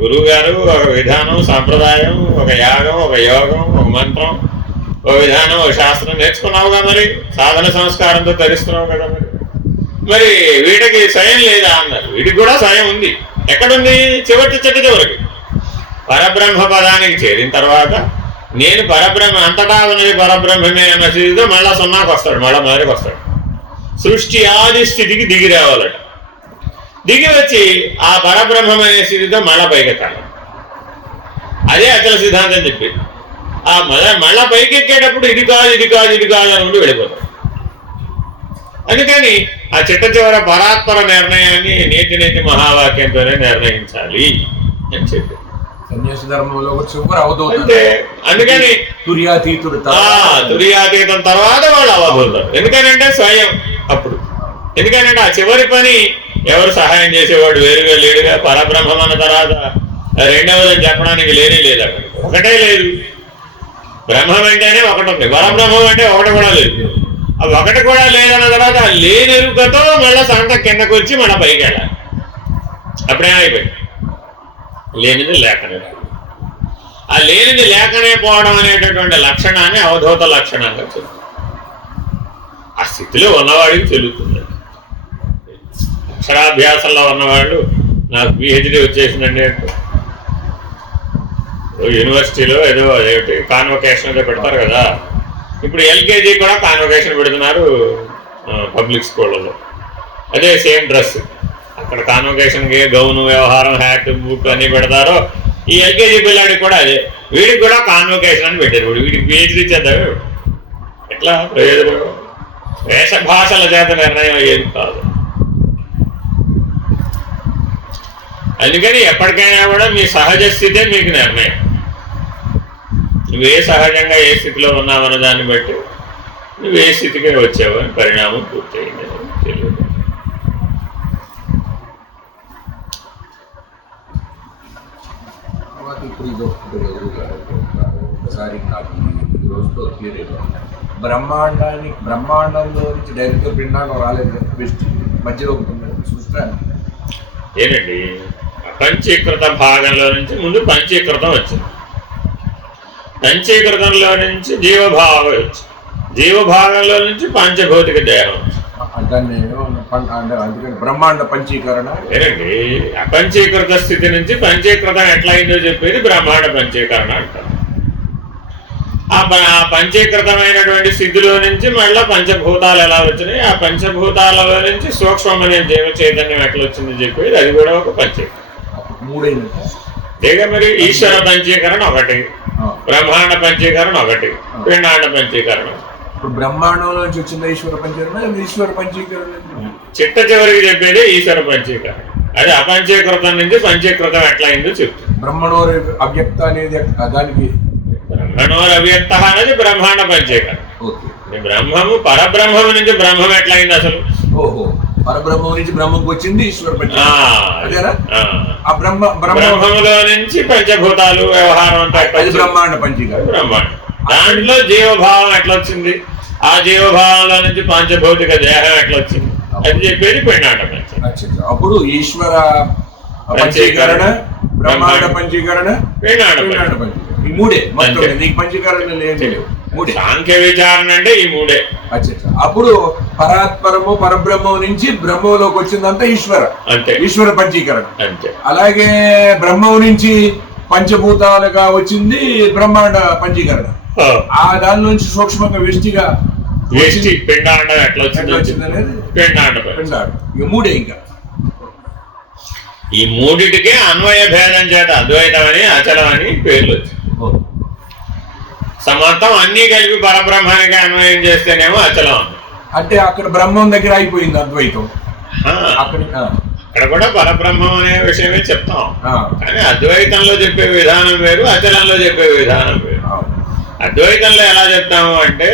గురువు గారు ఒక విధానం, సాంప్రదాయం, ఒక యాగం, ఒక యోగం, ఒక మంత్రం, ఒక విధానం, ఒక శాస్త్రం నేర్చుకున్నావుగా, మరి సాధన సంస్కారంతో తరిస్తున్నావు కదా. మరి వీడికి స్వయం లేదా అన్నారు. వీడికి కూడా స్వయం ఉంది. ఎక్కడుంది? చివరికి పరబ్రహ్మ పదానికి చేరిన తర్వాత నేను పరబ్రహ్మ, అంతటా ఉన్నది పరబ్రహ్మమే అన్న స్థితితో మళ్ళా 0కి వస్తాడు, మళ్ళా మొదటికి వస్తాడు. సృష్టి ఆది స్థితికి దిగి రావాలట. దిగి వచ్చి ఆ పరబ్రహ్మమైన స్థితితో మళ్ళా పైకెక్కాలి. అదే అచల సిద్ధాంతం చెప్పి ఆ మళ్ళా పైకెక్కేటప్పుడు ఇది కాదు అని ఉండి వెళ్ళిపోతాడు. అందుకని ఆ చివర పరాత్పర నిర్ణయాన్ని నేతి మహావాక్యంతోనే నిర్ణయించాలి అని చెప్పి సన్యాస ధర్మంలో అంటే అందుకని తుర్యాతీతం తర్వాత వాళ్ళు అవబోతారు. ఎందుకనంటే స్వయం అప్పుడు. ఎందుకనంటే ఆ చివరి పని ఎవరు సహాయం చేసేవాడు వేరుగా లేడుగా. పరబ్రహ్మం అన్న తర్వాత రెండవదని చెప్పడానికి లేనే లేదు. అక్కడ ఒకటే లేదు. బ్రహ్మం అంటేనే ఒకటి ఉంది, పరబ్రహ్మం అంటే ఒకటి కూడా లేదు. ఆ ఒకటి కూడా లేదన్న తర్వాత ఆ లేనెరుకతో మళ్ళీ సంత కిందకు వచ్చి మన పైకి వెళ్ళాలి. అప్పుడేమైపోయింది? లేనిది లేకనే. ఆ లేనిది లేకనే పోవడం అనేటటువంటి లక్షణాన్ని అవధూత లక్షణంగా చెప్తుంది. ఆ స్థితిలో ఉన్నవాడికి చెల్లుతుంది. అక్షరాభ్యాసంలో ఉన్నవాళ్ళు నాకు పిహెచ్డి వచ్చేసిందండి అంటే యూనివర్సిటీలో ఏదో అదేమిటి కాన్వకేషన్ ఏదో పెడతారు కదా. ఇప్పుడు ఎల్కేజీ కూడా కాన్వకేషన్ పెడుతున్నారు పబ్లిక్ స్కూళ్ళలో. అదే సేమ్ డ్రెస్. అక్కడ కాన్వకేషన్కి గౌను, వ్యవహారం, హ్యాట్, బూట్ అన్నీ పెడతారో ఈ ఎల్కేజీ పిల్లాడికి కూడా అదే. వీడికి కూడా కాన్వకేషన్ అని పెట్టారు. వీడికి పిహెచ్డి చేద్దాం. ఎట్లా ప్రయోజనం? వేషభాషల చేత నిర్ణయం అయ్యేది కాదు. అందుకని ఎప్పటికైనా కూడా మీ సహజ స్థితే మీకు నిర్ణయం. నువ్వే సహజంగా ఏ స్థితిలో ఉన్నావన్న దాన్ని బట్టి నువ్వు ఏ స్థితికి వచ్చావు అని పరిణామం పూర్తయింది తెలియదు. ఒకసారి నాకు ఈ రోజుతో క్లియర్ అయిపోయింది. బ్రహ్మాండంలో నుంచి డైరెక్ట్గా పిండాండం రాలేదు. బెస్ట్ మధ్యలో ఉంటుంది సృష్టి. ఏనండి పంచీకృత భాగంలో నుంచి ముందు పంచీకృతం వచ్చింది. పంచీకృతంలో నుంచి జీవభావం వచ్చింది. జీవభాగంలో నుంచి పంచభౌతిక దేహం. దాన్ని అందుకని బ్రహ్మాండ పంచీకరణ. ఏనండి, అపంచీకృత స్థితి నుంచి పంచీకృతం ఎట్లా అయిందో చెప్పేది బ్రహ్మాండ పంచీకరణ అంటారు. ఆ పంచీకృతమైనటువంటి స్థితిలో నుంచి మళ్ళీ పంచభూతాలు ఎలా వచ్చినాయి, ఆ పంచభూతాలలో నుంచి సూక్ష్మమైన జీవ చైతన్యం ఎట్లా వచ్చింది చెప్పేది అది కూడా ఒక పంచీకరణ. మరి ఈశ్వర పంచీకరణ ఒకటి, బ్రహ్మాండ పంచీకరణ ఒకటి, పిండాండ పంచీకరణ. ఇప్పుడు బ్రహ్మాండంలో నుంచి వచ్చింది ఈశ్వర పంచీకరణ. ఈశ్వర పంచీకరణ చిట్ట చివరికి చెప్పేది ఈశ్వర పంచీకరణ. అది అపంచీకృతం నుంచి పంచీకృతం ఎట్లా అయిందో చెప్తుంది. బ్రహ్మణోర అవ్యక్త అనేది దానికి బ్రహ్మణోర అవ్యక్త అనేది బ్రహ్మాండ పంచీకరణ. బ్రహ్మము పరబ్రహ్మము నుంచి బ్రహ్మం ఎట్లా అయింది అసలు? ఓహో, పరబ్రహ్మం నుంచి బ్రహ్మకు వచ్చింది ఈశ్వర పంచీకరణ. ఆ బ్రహ్మములో నుంచి పంచభూతాలు వ్యవహారం అంతా బ్రహ్మాండ పంచీకరణ. బ్రహ్మాండం దాంట్లో జీవభావం ఎట్లా వచ్చింది, ఆ జీవభావంలో నుంచి పంచభౌతిక దేహం ఎట్లా వచ్చింది అది చెప్పేది పిండాండ పంచీకరణ. అప్పుడు ఈశ్వర పంచీకరణ, బ్రహ్మాండ పంచీకరణ, పిండాండ పంచీకరణ, ఈ మూడే మొత్తం. నీకు పంచీకరణ లేదు. సాంఖ్య విచారణ అంటే ఈ మూడే. అప్పుడు పరాత్పరము పరబ్రహ్మం నుంచి బ్రహ్మంలోకి వచ్చిందంతా ఈశ్వర, అంతే ఈశ్వర పంచీకరణ. అంతే. అలాగే బ్రహ్మం నుంచి పంచభూతాలుగా వచ్చింది బ్రహ్మాండ పంచీకరణ. ఆ దాని నుంచి సూక్ష్మంగా వ్యష్టిగా పిండాండం ఎట్లా వచ్చింది అనేది పిండాండ. మూడే. ఇంకా ఈ మూడిటికే అన్వయ భేదం చేత అద్వైతం అని అచలం అని పేర్లు వచ్చింది. సమర్థం అన్ని కలిపి పరబ్రహ్మానికి అన్వయం చేస్తేనేమో అచలం. అంటే అక్కడ బ్రహ్మం దగ్గర అయిపోయింది అద్వైతం. అక్కడ కూడా పరబ్రహ్మం అనే విషయమే చెప్తాం, కానీ అద్వైతంలో చెప్పే విధానం వేరు, అచలంలో చెప్పే విధానం వేరు. అద్వైతంలో ఎలా చెప్తాము అంటే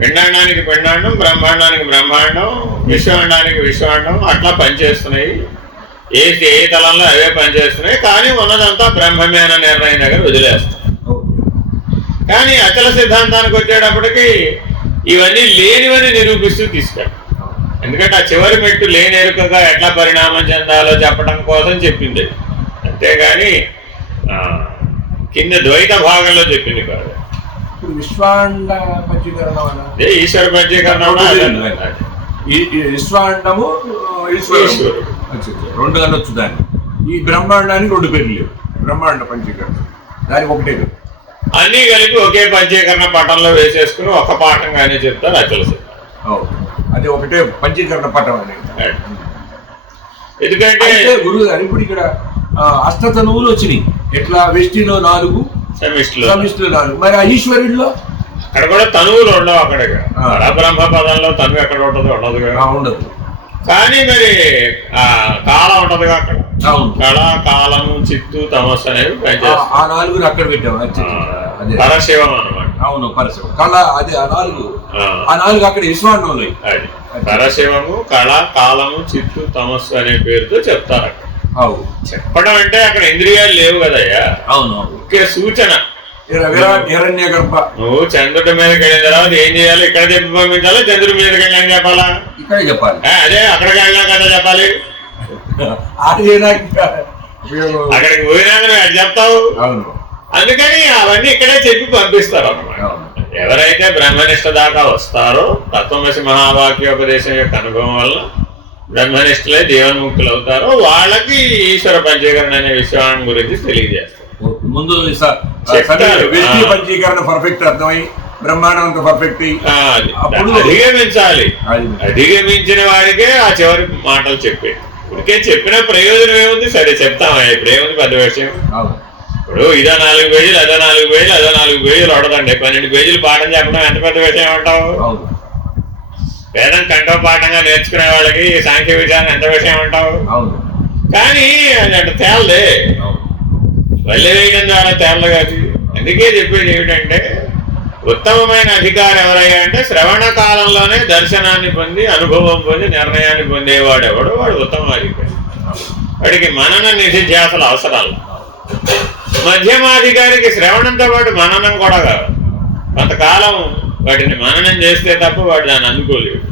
పిండాండానికి పిండాండం, బ్రహ్మాండానికి బ్రహ్మాండం, విశ్వాండానికి విశ్వాండం అట్లా పనిచేస్తున్నాయి. ఏ తలంలో అవే పనిచేస్తున్నాయి, కానీ ఉన్నదంతా బ్రహ్మమే అనే నిర్ణయం దగ్గర వదిలేస్తాం. కానీ అచల సిద్ధాంతానికి వచ్చేటప్పటికి ఇవన్నీ లేనివని నిరూపిస్తూ తీసుకెళ్ళాం. ఎందుకంటే ఆ చివరి మెట్టు లేని ఎరుకగా ఎట్లా పరిణామం చెందాలో చెప్పడం కోసం చెప్పింది, అంతేగాని కింద ద్వైత భాగంలో చెప్పింది కాదు. విశ్వాండ పంచీకరణ, ఈశ్వర పంచీకరణ, విశ్వాండము ఈశ్వరుడు రెండు అనొచ్చు దాన్ని. ఈ బ్రహ్మాండానికి రెండు పేర్లు లేవు. బ్రహ్మాండ పంచీకరణ దానికి ఒకటే పేరు. అన్నీ కలిపి ఒకే పంచీకరణ పటంలో వేసేసుకుని ఒక పాఠంగానే చెప్తారు అచల సిద్ధాంతం. అది ఒకటే పంచీకరణ పటం అనేది. ఎందుకంటే గురువు గారు ఇప్పుడు ఇక్కడ అష్టతనువులు వచ్చినాయి. ఎట్లా వెష్టిలో 4, సమిష్టిలో 4. మరి ఆ ఈశ్వరుడిలో అక్కడ కూడా తనువులు ఉండవు. అక్కడ పరబ్రహ్మ పదంలో తనువు ఎక్కడ ఉంటుందో ఉండదు. కానీ మరి కాలం ఉంటదిగా అక్కడ. కళ, కాలము, చిత్తు, తమస్సు అనేవి ఆ 4 అక్కడ పెట్టాము. పరశివం అన్నమాట. అవును, పరశివం. కళ అది ఆ 4 అక్కడ విశ్వాండంలో. అది పరశివము, కళ, కాలము, చిత్తు, తమస్సు అనే పేరుతో చెప్తారు అక్కడ. చెప్పడం అంటే అక్కడ ఇంద్రియాలు లేవు కదయ్యా. అవును, ఒకే సూచన. హిరణ్య గర్భ నువ్వు చంద్రుడి మీదకి వెళ్ళిన తర్వాత ఏం చేయాలి? ఇక్కడ చెప్పి పంపించాలా, చంద్రుడి మీదకి వెళ్ళాలని చెప్పాలా? ఇక్కడే చెప్పాలి. అదే అక్కడికి వెళ్ళినా కదా చెప్పాలి. అక్కడికి పోయినాక నువ్వు అది చెప్తావు. అందుకని అవన్నీ ఇక్కడే చెప్పి పంపిస్తారు అన్నమాట. ఎవరైతే బ్రహ్మనిష్ట దాకా వస్తారో, తత్వమసి మహావాక్యోపదేశం యొక్క అనుభవం వల్ల బ్రహ్మనిష్ఠులే జీవన్ముక్తులు అవుతారో వాళ్ళకి ఈశ్వర పంచీకరణ అనే విషయం గురించి తెలియజేస్తారు. ముందు పంచీకరణ పర్ఫెక్ట్ అర్థమై బ్రహ్మాండం పర్ఫెక్ట్ అధిగమించాలి. అధిగమించిన వాడికే ఆ చివరి మాటలు చెప్పే. ఇప్పటికే చెప్పిన ప్రయోజనం ఏముంది? సరే చెప్తామా, ఇప్పుడు ఏముంది పెద్ద విషయం? ఇప్పుడు ఇదో 4 పేజీలు, అదో 4 పేజీలు, అదో 4 పేజీలు ఉండదండి. 12 పేజీలు పాఠం చెప్పడం ఎంత పెద్ద విషయం అంటావు? వేదం కంఠో పాఠంగా నేర్చుకునే వాళ్ళకి సాంఖ్య విచారణ ఎంత విషయం అంటావు? కానీ అది అట్లా తేలదే, వల్లె వేయడం ద్వారా తేలదు కాదు. అందుకే చెప్పేది ఏమిటంటే ఉత్తమమైన అధికారం ఎవరయ్యా అంటే శ్రవణ కాలంలోనే దర్శనాన్ని పొంది, అనుభవం పొంది, నిర్ణయాన్ని పొందేవాడు ఎవడు వాడు ఉత్తమ అధికారి. వాడికి మనన నిధిధ్యాసలు అవసరాలు. మధ్యమాధికారికి శ్రవణంతో పాటు మననం కూడా కాదు. కొంతకాలం వాటిని మననం చేస్తే తప్ప వాడు దాన్ని అందుకోలేడు.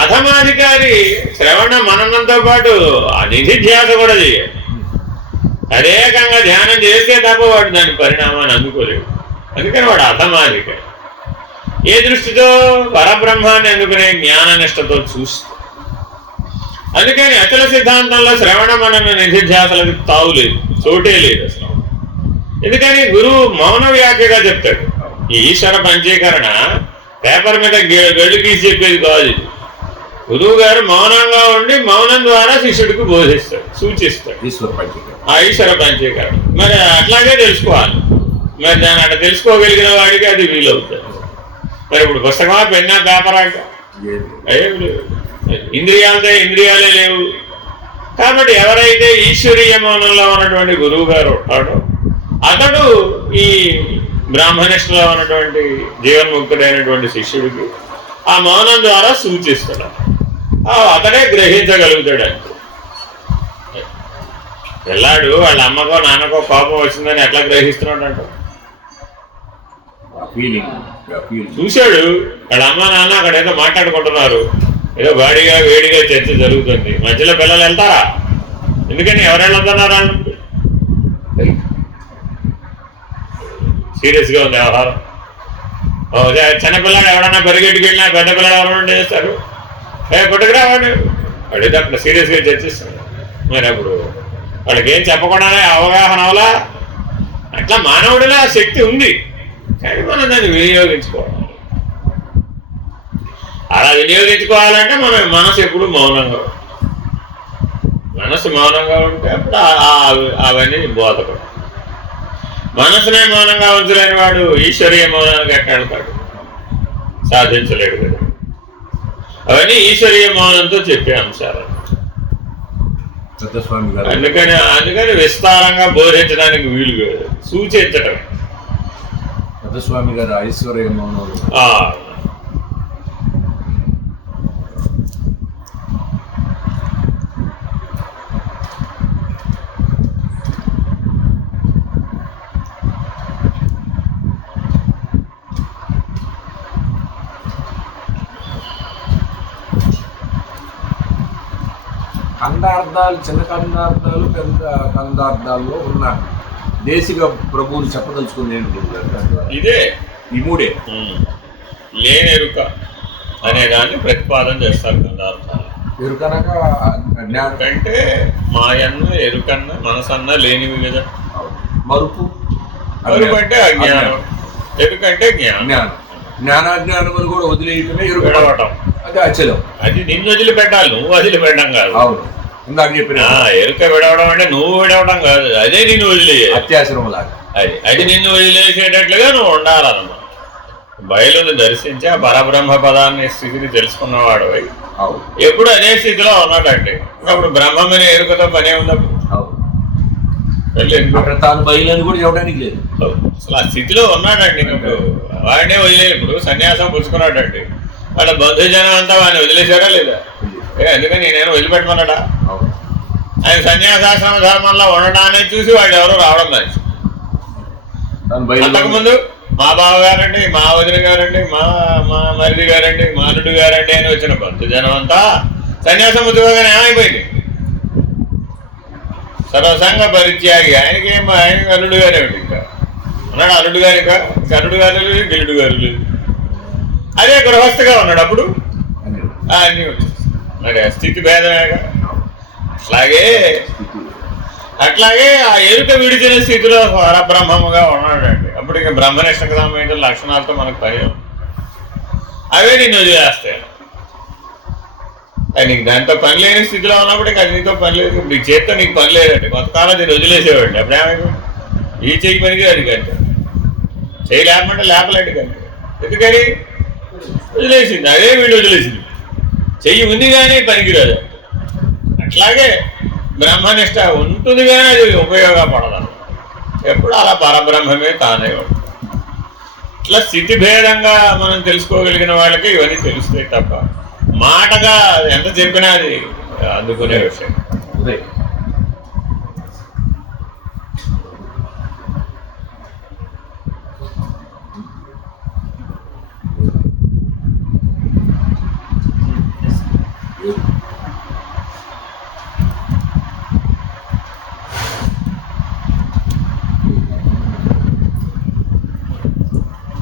అధమాధికారి శ్రవణ మననంతో పాటు ఆ నిధిధ్యాస కూడా చేయాలి. తదేకంగా ధ్యానం చేస్తే తప్ప వాడు దాని పరిణామాన్ని అందుకోలేడు. అందుకని వాడు అధమాధికారి. ఏ దృష్టితో? పరబ్రహ్మాన్ని అందుకునే జ్ఞాననిష్టతో చూస్తూ. అందుకని అచల సిద్ధాంతంలో శ్రవణ మనన నిధిధ్యాసలకు తావులేదు, చోటే లేదు అసలు. ఎందుకని గురువు మౌన వ్యాఖ్యగా చెప్తాడు. ఈ ఈశ్వర పంచీకరణ పేపర్ మీద గళ్ళు గీసి చెప్పేది కాదు. గురువు గారు మౌనంగా ఉండి మౌనం ద్వారా శిష్యుడికి బోధిస్తాడు, సూచిస్తాడు ఆ ఈశ్వర పంచీకరణ. మరి అట్లాగే తెలుసుకోవాలి. మరి దాన్ని అట్లా తెలుసుకోగలిగిన వాడికి అది వీలవుతుంది. మరి ఇప్పుడు పుస్తకమా, పెన్నా, పేపరా? ఇంద్రియాలతో ఇంద్రియాలే లేవు. కాబట్టి ఎవరైతే ఈశ్వరీయ మౌనంలో ఉన్నటువంటి గురువు గారు ఉంటాడో అతడు ఈ బ్రాహ్మణిష్టలో ఉన్నటువంటి జీవన్ముక్తుడైనటువంటి శిష్యుడికి ఆ మౌనం ద్వారా సూచిస్తాడు. అతడే గ్రహించగలుగుతాడు. అంటే పిల్లాడు వాళ్ళ అమ్మకో నాన్నకో కోపం వచ్చిందని ఎట్లా గ్రహిస్తున్నాడు అంట? చూశాడు, వాళ్ళ అమ్మ నాన్న అక్కడ ఏదో మాట్లాడుకుంటున్నారు, ఏదో వాడిగా వేడిగా చర్చ జరుగుతుంది. మధ్యలో పిల్లలు వెళ్తారా? ఎందుకని ఎవరు వెళ్తున్నారా? సీరియస్గా ఉంది వ్యవహారం. చిన్నపిల్లలు ఎవడన్నా పరిగెట్టుకు వెళ్ళినా పెద్ద పిల్లలు ఎవరైనా చేస్తారు, కొట్టుకురా వాడు అడిగితే అక్కడ సీరియస్గా చర్చిస్తాడు. మరి అప్పుడు వాళ్ళకి ఏం చెప్పకుండానే అవగాహన అవలా? అట్లా మానవుడిలో ఆ శక్తి ఉంది, కానీ మనం దాన్ని వినియోగించుకోవాలి. అలా వినియోగించుకోవాలంటే మన మనసు ఎప్పుడు మౌనంగా, మనసు మౌనంగా ఉంటే అప్పుడు అవన్నీ బోధపడు. మనసునే మౌనంగా ఉంచలేని వాడు ఈశ్వరీయ మౌనానికి ఎక్కడ వెళ్తాడు? సాధించలేడు కదా. అవన్నీ ఈశ్వరీయ మౌనంతో చెప్పే అంశాలు. అందుకని విస్తారంగా బోధించడానికి వీలు కాదు, సూచించటం. స్వామి గారు ఐశ్వర్య మౌనం కందార్థాలు, చిన్న కందార్థాలు, పెద్ద కందార్థాల్లో ఉన్న దేశిక ప్రభువులు చెప్పదలుచుకుంది ఏంటి? ఇదే ఈ మూడే. లేనెరుక అనే దాన్ని ప్రతిపాదన చేస్తారు కందార్థాలు. ఎరుకనగా అంటే మాయన్న, ఎరుకన్న, మనసన్న లేనివి కదా. మరుపు, మరుపు అంటే అజ్ఞానం, ఎరుకంటే జ్ఞానం. జ్ఞానాజ్ఞానములు కూడా వదిలేయటమే ఎరుకవటం. అది అచలం. అది నిన్ను వదిలిపెట్టాలి, నువ్వు వదిలిపెట్టడం కాదు. అవును, ఇందాక చెప్పిన ఎరుక విడవడం అంటే నువ్వు విడవడం కాదు, అదే నిన్ను వదిలేయ అత్యాశ్రమం లాగా. అది నిన్ను వదిలేసేటట్లుగా నువ్వు ఉండాలన్నమాట. బయలుని దర్శించి ఆ పరబ్రహ్మ పదాన్ని స్థితిని తెలుసుకున్నవాడు ఎప్పుడు అదే స్థితిలో ఉన్నాడంటే అప్పుడు బ్రహ్మమైన ఎరుకతో పనే ఉన్నప్పుడు తాను బయలుని కూడా చెప్పడానికి లేదు. అసలు ఆ స్థితిలో ఉన్నాడండి. ఇప్పుడు వాడినే వదిలేదు. ఇప్పుడు సన్యాసం పుచ్చుకున్నాడండి, వాళ్ళ బంధుజనం అంతా వాడిని వదిలేశారా లేదా? ఎందుకని నేను వదిలిపెట్టమన్నాడా? ఆయన సన్యాసాశ్రమ ధర్మంలో ఉండడాన్ని చూసి వాడు ఎవరో రావడం మంచి. అంతకుముందు మా బావ గారండి, మా వదిన గారండి, మా మరిది గారండి, మా అల్లుడు గారండి అని వచ్చిన బంధుజనం అంతా సన్యాసం పుచ్చుకోగానే ఏమైపోయింది? సర్వసంగ పరిత్యాగి. ఆయన అల్లుడు గారే ఉండి ఇంకా ఉన్నాడు. అల్లుడు గారు ఇంకా అల్లుడు గారు లేదు, గిల్లుడు గారు లేదు. అదే గృహస్థగా ఉన్నాడు. అప్పుడు అన్నీ వచ్చేసి మరి స్థితి భేదమేగా. అట్లాగే ఆ ఎరుక విడిచిన స్థితిలో పరబ్రహ్మముగా ఉన్నాడండి. అప్పుడు ఇక బ్రహ్మనిష్టకు సంబంధించిన లక్షణాలతో మనకు పని అవే నిన్ను వదిలేస్తాయి. నీకు దాంతో పని లేని స్థితిలో ఉన్నప్పుడు ఇక నీతో పని లేదు. ఇప్పుడు ఈ చేతితో నీకు పని లేదండి. కొంతకాలం దీన్ని వదిలేసేవాడి. అప్పుడు ఏమైపోయింది? ఈ చెయ్యి పనికి అది కంటే చెయ్యి లేపమంటే లేపలేడు కంటే. ఎందుకని వదిలేసింది? అదే వీడు వదిలేసింది. చెయ్యి ఉంది కానీ పనికిరాదు. అట్లాగే బ్రహ్మనిష్ట ఉంటుంది కానీ అది ఉపయోగపడదు. ఎప్పుడు అలా పరబ్రహ్మమే తానే ఉంటుంది. ఇట్లా స్థితి భేదంగా మనం తెలుసుకోగలిగిన వాళ్ళకి ఇవన్నీ తెలుస్తాయి తప్ప మాటగా ఎంత చెప్పినా అది అందుకునే విషయం.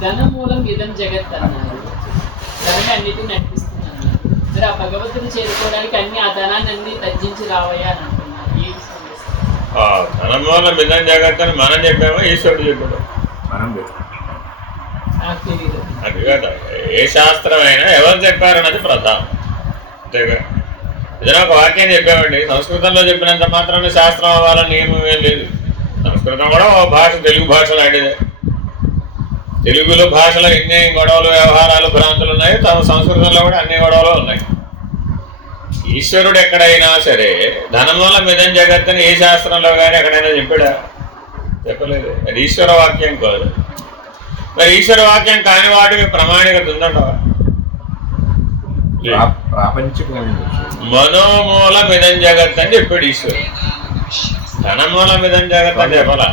ధనమూలం ఇదం జగత్ అన్నారు. ధనమే అన్నిటిని నడిపిస్తున్నాను. మరి ఆ భగవంతుని చేరుకోవడానికి అన్ని ఆ ధనాన్ని అన్ని తగ్గించి రావయ్యా అని అంటున్నారు. ఏంటి సమస్య? ధనం వల్ల మిథం జగత్ అని మనం చెప్పామో ఈశ్వరుడు చెప్పాడు? మనం చెప్పాం. నాకు తెలియదు. అది కదా, ఏ శాస్త్రమైనా ఎవరు చెప్పారన్నది ప్రధానం, అంతేగా. ఏదైనా ఒక వాక్యం చెప్పామండి, సంస్కృతంలో చెప్పినంత మాత్రాన్ని శాస్త్రం అవ్వాలని నియమం ఏం లేదు. సంస్కృతం కూడా ఒక భాష, తెలుగు భాష లాంటిదే. తెలుగులో భాషలో ఎన్ని గొడవలు, వ్యవహారాలు, భ్రాంతులు ఉన్నాయో సంస్కృతంలో కూడా అన్ని గొడవలు ఉన్నాయి. ఈశ్వరుడు ఎక్కడైనా సరే ధనం వల్ల మిథం జగత్ అని ఏ శాస్త్రంలో కానీ ఎక్కడైనా చెప్పాడా? చెప్పలేదు. అది ఈశ్వర వాక్యం కాదు. మరి ఈశ్వర వాక్యం కాని వాటికి ప్రామాణికత ఉందంటావా? ప్రాపంచికమైన మనోమూల మిథం జగత్ అని చెప్పాడు ఈశ్వరుడు. ధనమూల మిథం జగత్ అని చెప్పాలా?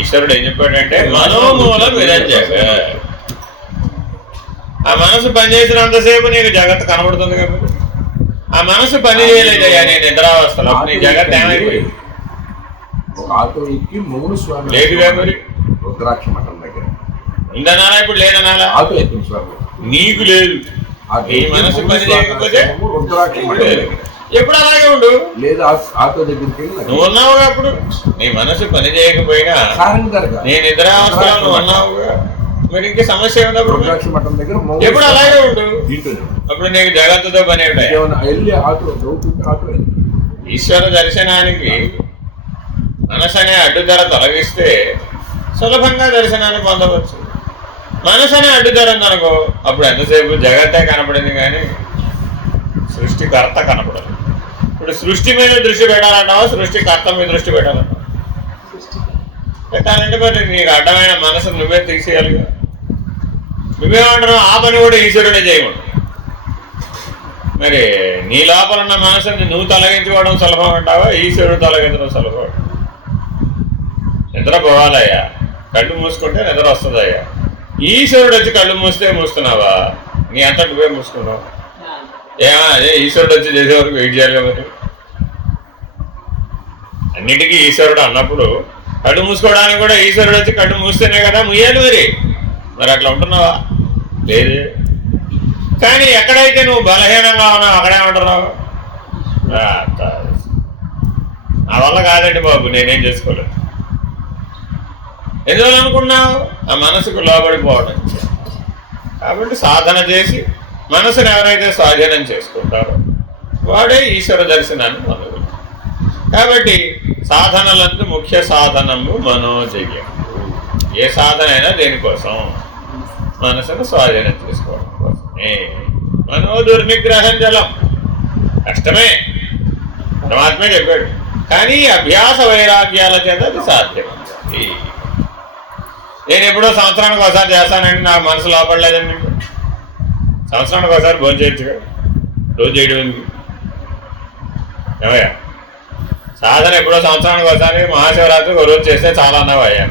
ఈశ్వరుడు ఏం చెప్పాడంటే మనోమూల మిథం జగత్. ఆ మనసు పనిచేసినంతసేపు నీకు జగత్ కనబడుతుంది కదా. ఆ మనసు పని చేయలేదయ్యా నీ నిద్రావస్థలో, నీ జగత్ ఏమైపోయింది? ఆటో ఎక్కి 3 స్వామి లేదుగా మరి. రుద్రాక్ష మఠం దగ్గర ఉందనాలా ఇప్పుడు లేదనాలా? ఆటో ఎక్కిన స్వామి నీకు లేదు. నీ మనసు పని చేయకపోతే రుద్రాక్ష మఠం దగ్గర ఎప్పుడు అలాగే ఉండు. లేదు ఆటో దగ్గరికి వెళ్ళి నువ్వు ఉన్నావుగా అప్పుడు. నీ మనసు పని చేయకపోయినా నీ నిద్రావస్థలో నువ్వు ఉన్నావుగా, మరి ఇంకే సమస్య ఉన్నప్పుడు రుద్రాక్ష మఠం దగ్గర ఎప్పుడు అలాగే ఉండు. అప్పుడు నీకు జగత్తుతో పని ఉంటాయి. వెళ్ళి ఆటో ఆటో ఈశ్వర దర్శనానికి మనసు అనే అడ్డుధర తొలగిస్తే సులభంగా దర్శనాన్ని పొందవచ్చు. మనసు అనే అడ్డుధర ఉందనుకో, అప్పుడు ఎంతసేపు జగత్తే కనపడింది కానీ సృష్టికర్త కనపడదు. ఇప్పుడు సృష్టి మీద దృష్టి పెట్టాలంటావా, సృష్టికర్త మీద దృష్టి పెట్టాలంటావా? పెట్టాలంటే మరి నీకు అడ్డమైన మనసు నువ్వే తీసేయాలిగా. నువ్వేమంటున్నావు? ఆ పని కూడా ఈశ్వరుడే చేయమంటు. మరి నీ లోపల ఉన్న మనసుని నువ్వు తొలగించుకోవడం సులభం అంటావా, ఈశ్వరుడు తొలగించడం సులభం? నిద్ర పోవాలయ్యా, కళ్ళు మూసుకుంటే నిద్ర వస్తుందయ్యా. ఈశ్వరుడు వచ్చి కళ్ళు మూస్తే మూస్తున్నావా? నీ అంతా నువ్వే మూసుకున్నావు. అదే ఈశ్వరుడు వచ్చి చేసే వరకు వెయిట్ చేయాలి కాబట్టి. అన్నిటికీ ఈశ్వరుడు అన్నప్పుడు కళ్ళు మూసుకోవడానికి కూడా ఈశ్వరుడు వచ్చి కళ్ళు మూస్తేనే కదా ముయ్యాలి. మరి అట్లా ఉంటున్నావా? లేదు. కానీ ఎక్కడైతే నువ్వు బలహీనంగా ఉన్నావు అక్కడేమంటున్నావు? నా వల్ల కాదండి బాబు, నేనేం చేసుకోలేదు. ఎందువల్ల అనుకున్నావు? ఆ మనసుకు లోబడిపోవడం. కాబట్టి సాధన చేసి మనసును ఎవరైతే స్వాధీనం చేసుకుంటారో వాడే ఈశ్వర దర్శనాన్ని పొందగలరు. కాబట్టి సాధనలందు ముఖ్య సాధనము మనోజయం. ఏ సాధన అయినా దేనికోసం? మనసును స్వాధీనం చేసుకోవడం కోసమే. మనోదుర్నిగ్రహం జలం కష్టమే, పరమాత్మే చెప్పాడు. కానీ అభ్యాస వైరాగ్యాల చేత అది సాధ్యమవుతుంది. నేను ఎప్పుడో సంవత్సరానికి ఒకసారి చేస్తానండి, నాకు మనసు లోపడలేదండి. సంవత్సరానికి ఒకసారి భోజనం చేయొచ్చుగా, రోజు చేయడం ఎందుకు? ఏమయ్యా, సాధన ఎప్పుడో సంవత్సరానికి ఒకసారి మహాశివరాత్రికి ఒక రోజు చేస్తే చాలా అన్నావయ్యా.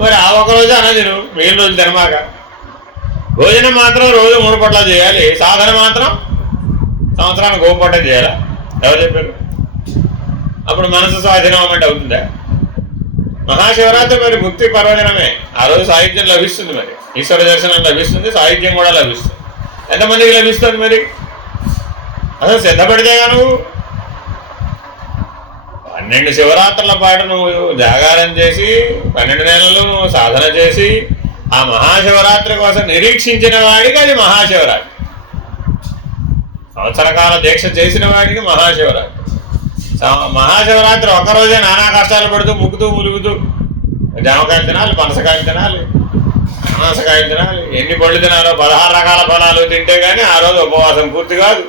మరి ఆ ఒక రోజు అన్నది నువ్వు, మిగిలిన రోజు తినమాక. భోజనం మాత్రం రోజు 3 పూట్ల చేయాలి, సాధన మాత్రం సంవత్సరానికి 1 పూట చేయాలా? ఎవరు చెప్పారు? అప్పుడు మనసు స్వాధీనం అన్నట్టు అవుతుందా? మహాశివరాత్రి మరి ముక్తి పర్వదినమే. ఆ రోజు సాహిత్యం లభిస్తుంది, మరి ఈశ్వర దర్శనం లభిస్తుంది, సాహిత్యం కూడా లభిస్తుంది. ఎంతమందికి లభిస్తుంది? మరి అసలు సిద్ధపడితేగా నువ్వు 12 శివరాత్రుల పాటు నువ్వు జాగారం చేసి 12 నెలలు నువ్వు సాధన చేసి ఆ మహాశివరాత్రి కోసం నిరీక్షించిన వాడికి అది మహాశివరాత్రి. సంవత్సర కాల దీక్ష చేసిన వాడికి మహాశివరాత్రి. మహాశివరాత్రి ఒక్కరోజే నానా కష్టాలు పడుతూ ముక్కుతూ ములుగుతూ జామకాయలు తినాలి, పనసకాయలు తినాలి, అనాసకాయలు తినాలి, ఎన్ని పళ్ళు తినాలో 16 రకాల ఫలాలు తింటే కానీ ఆ రోజు ఉపవాసం పూర్తి కాదు.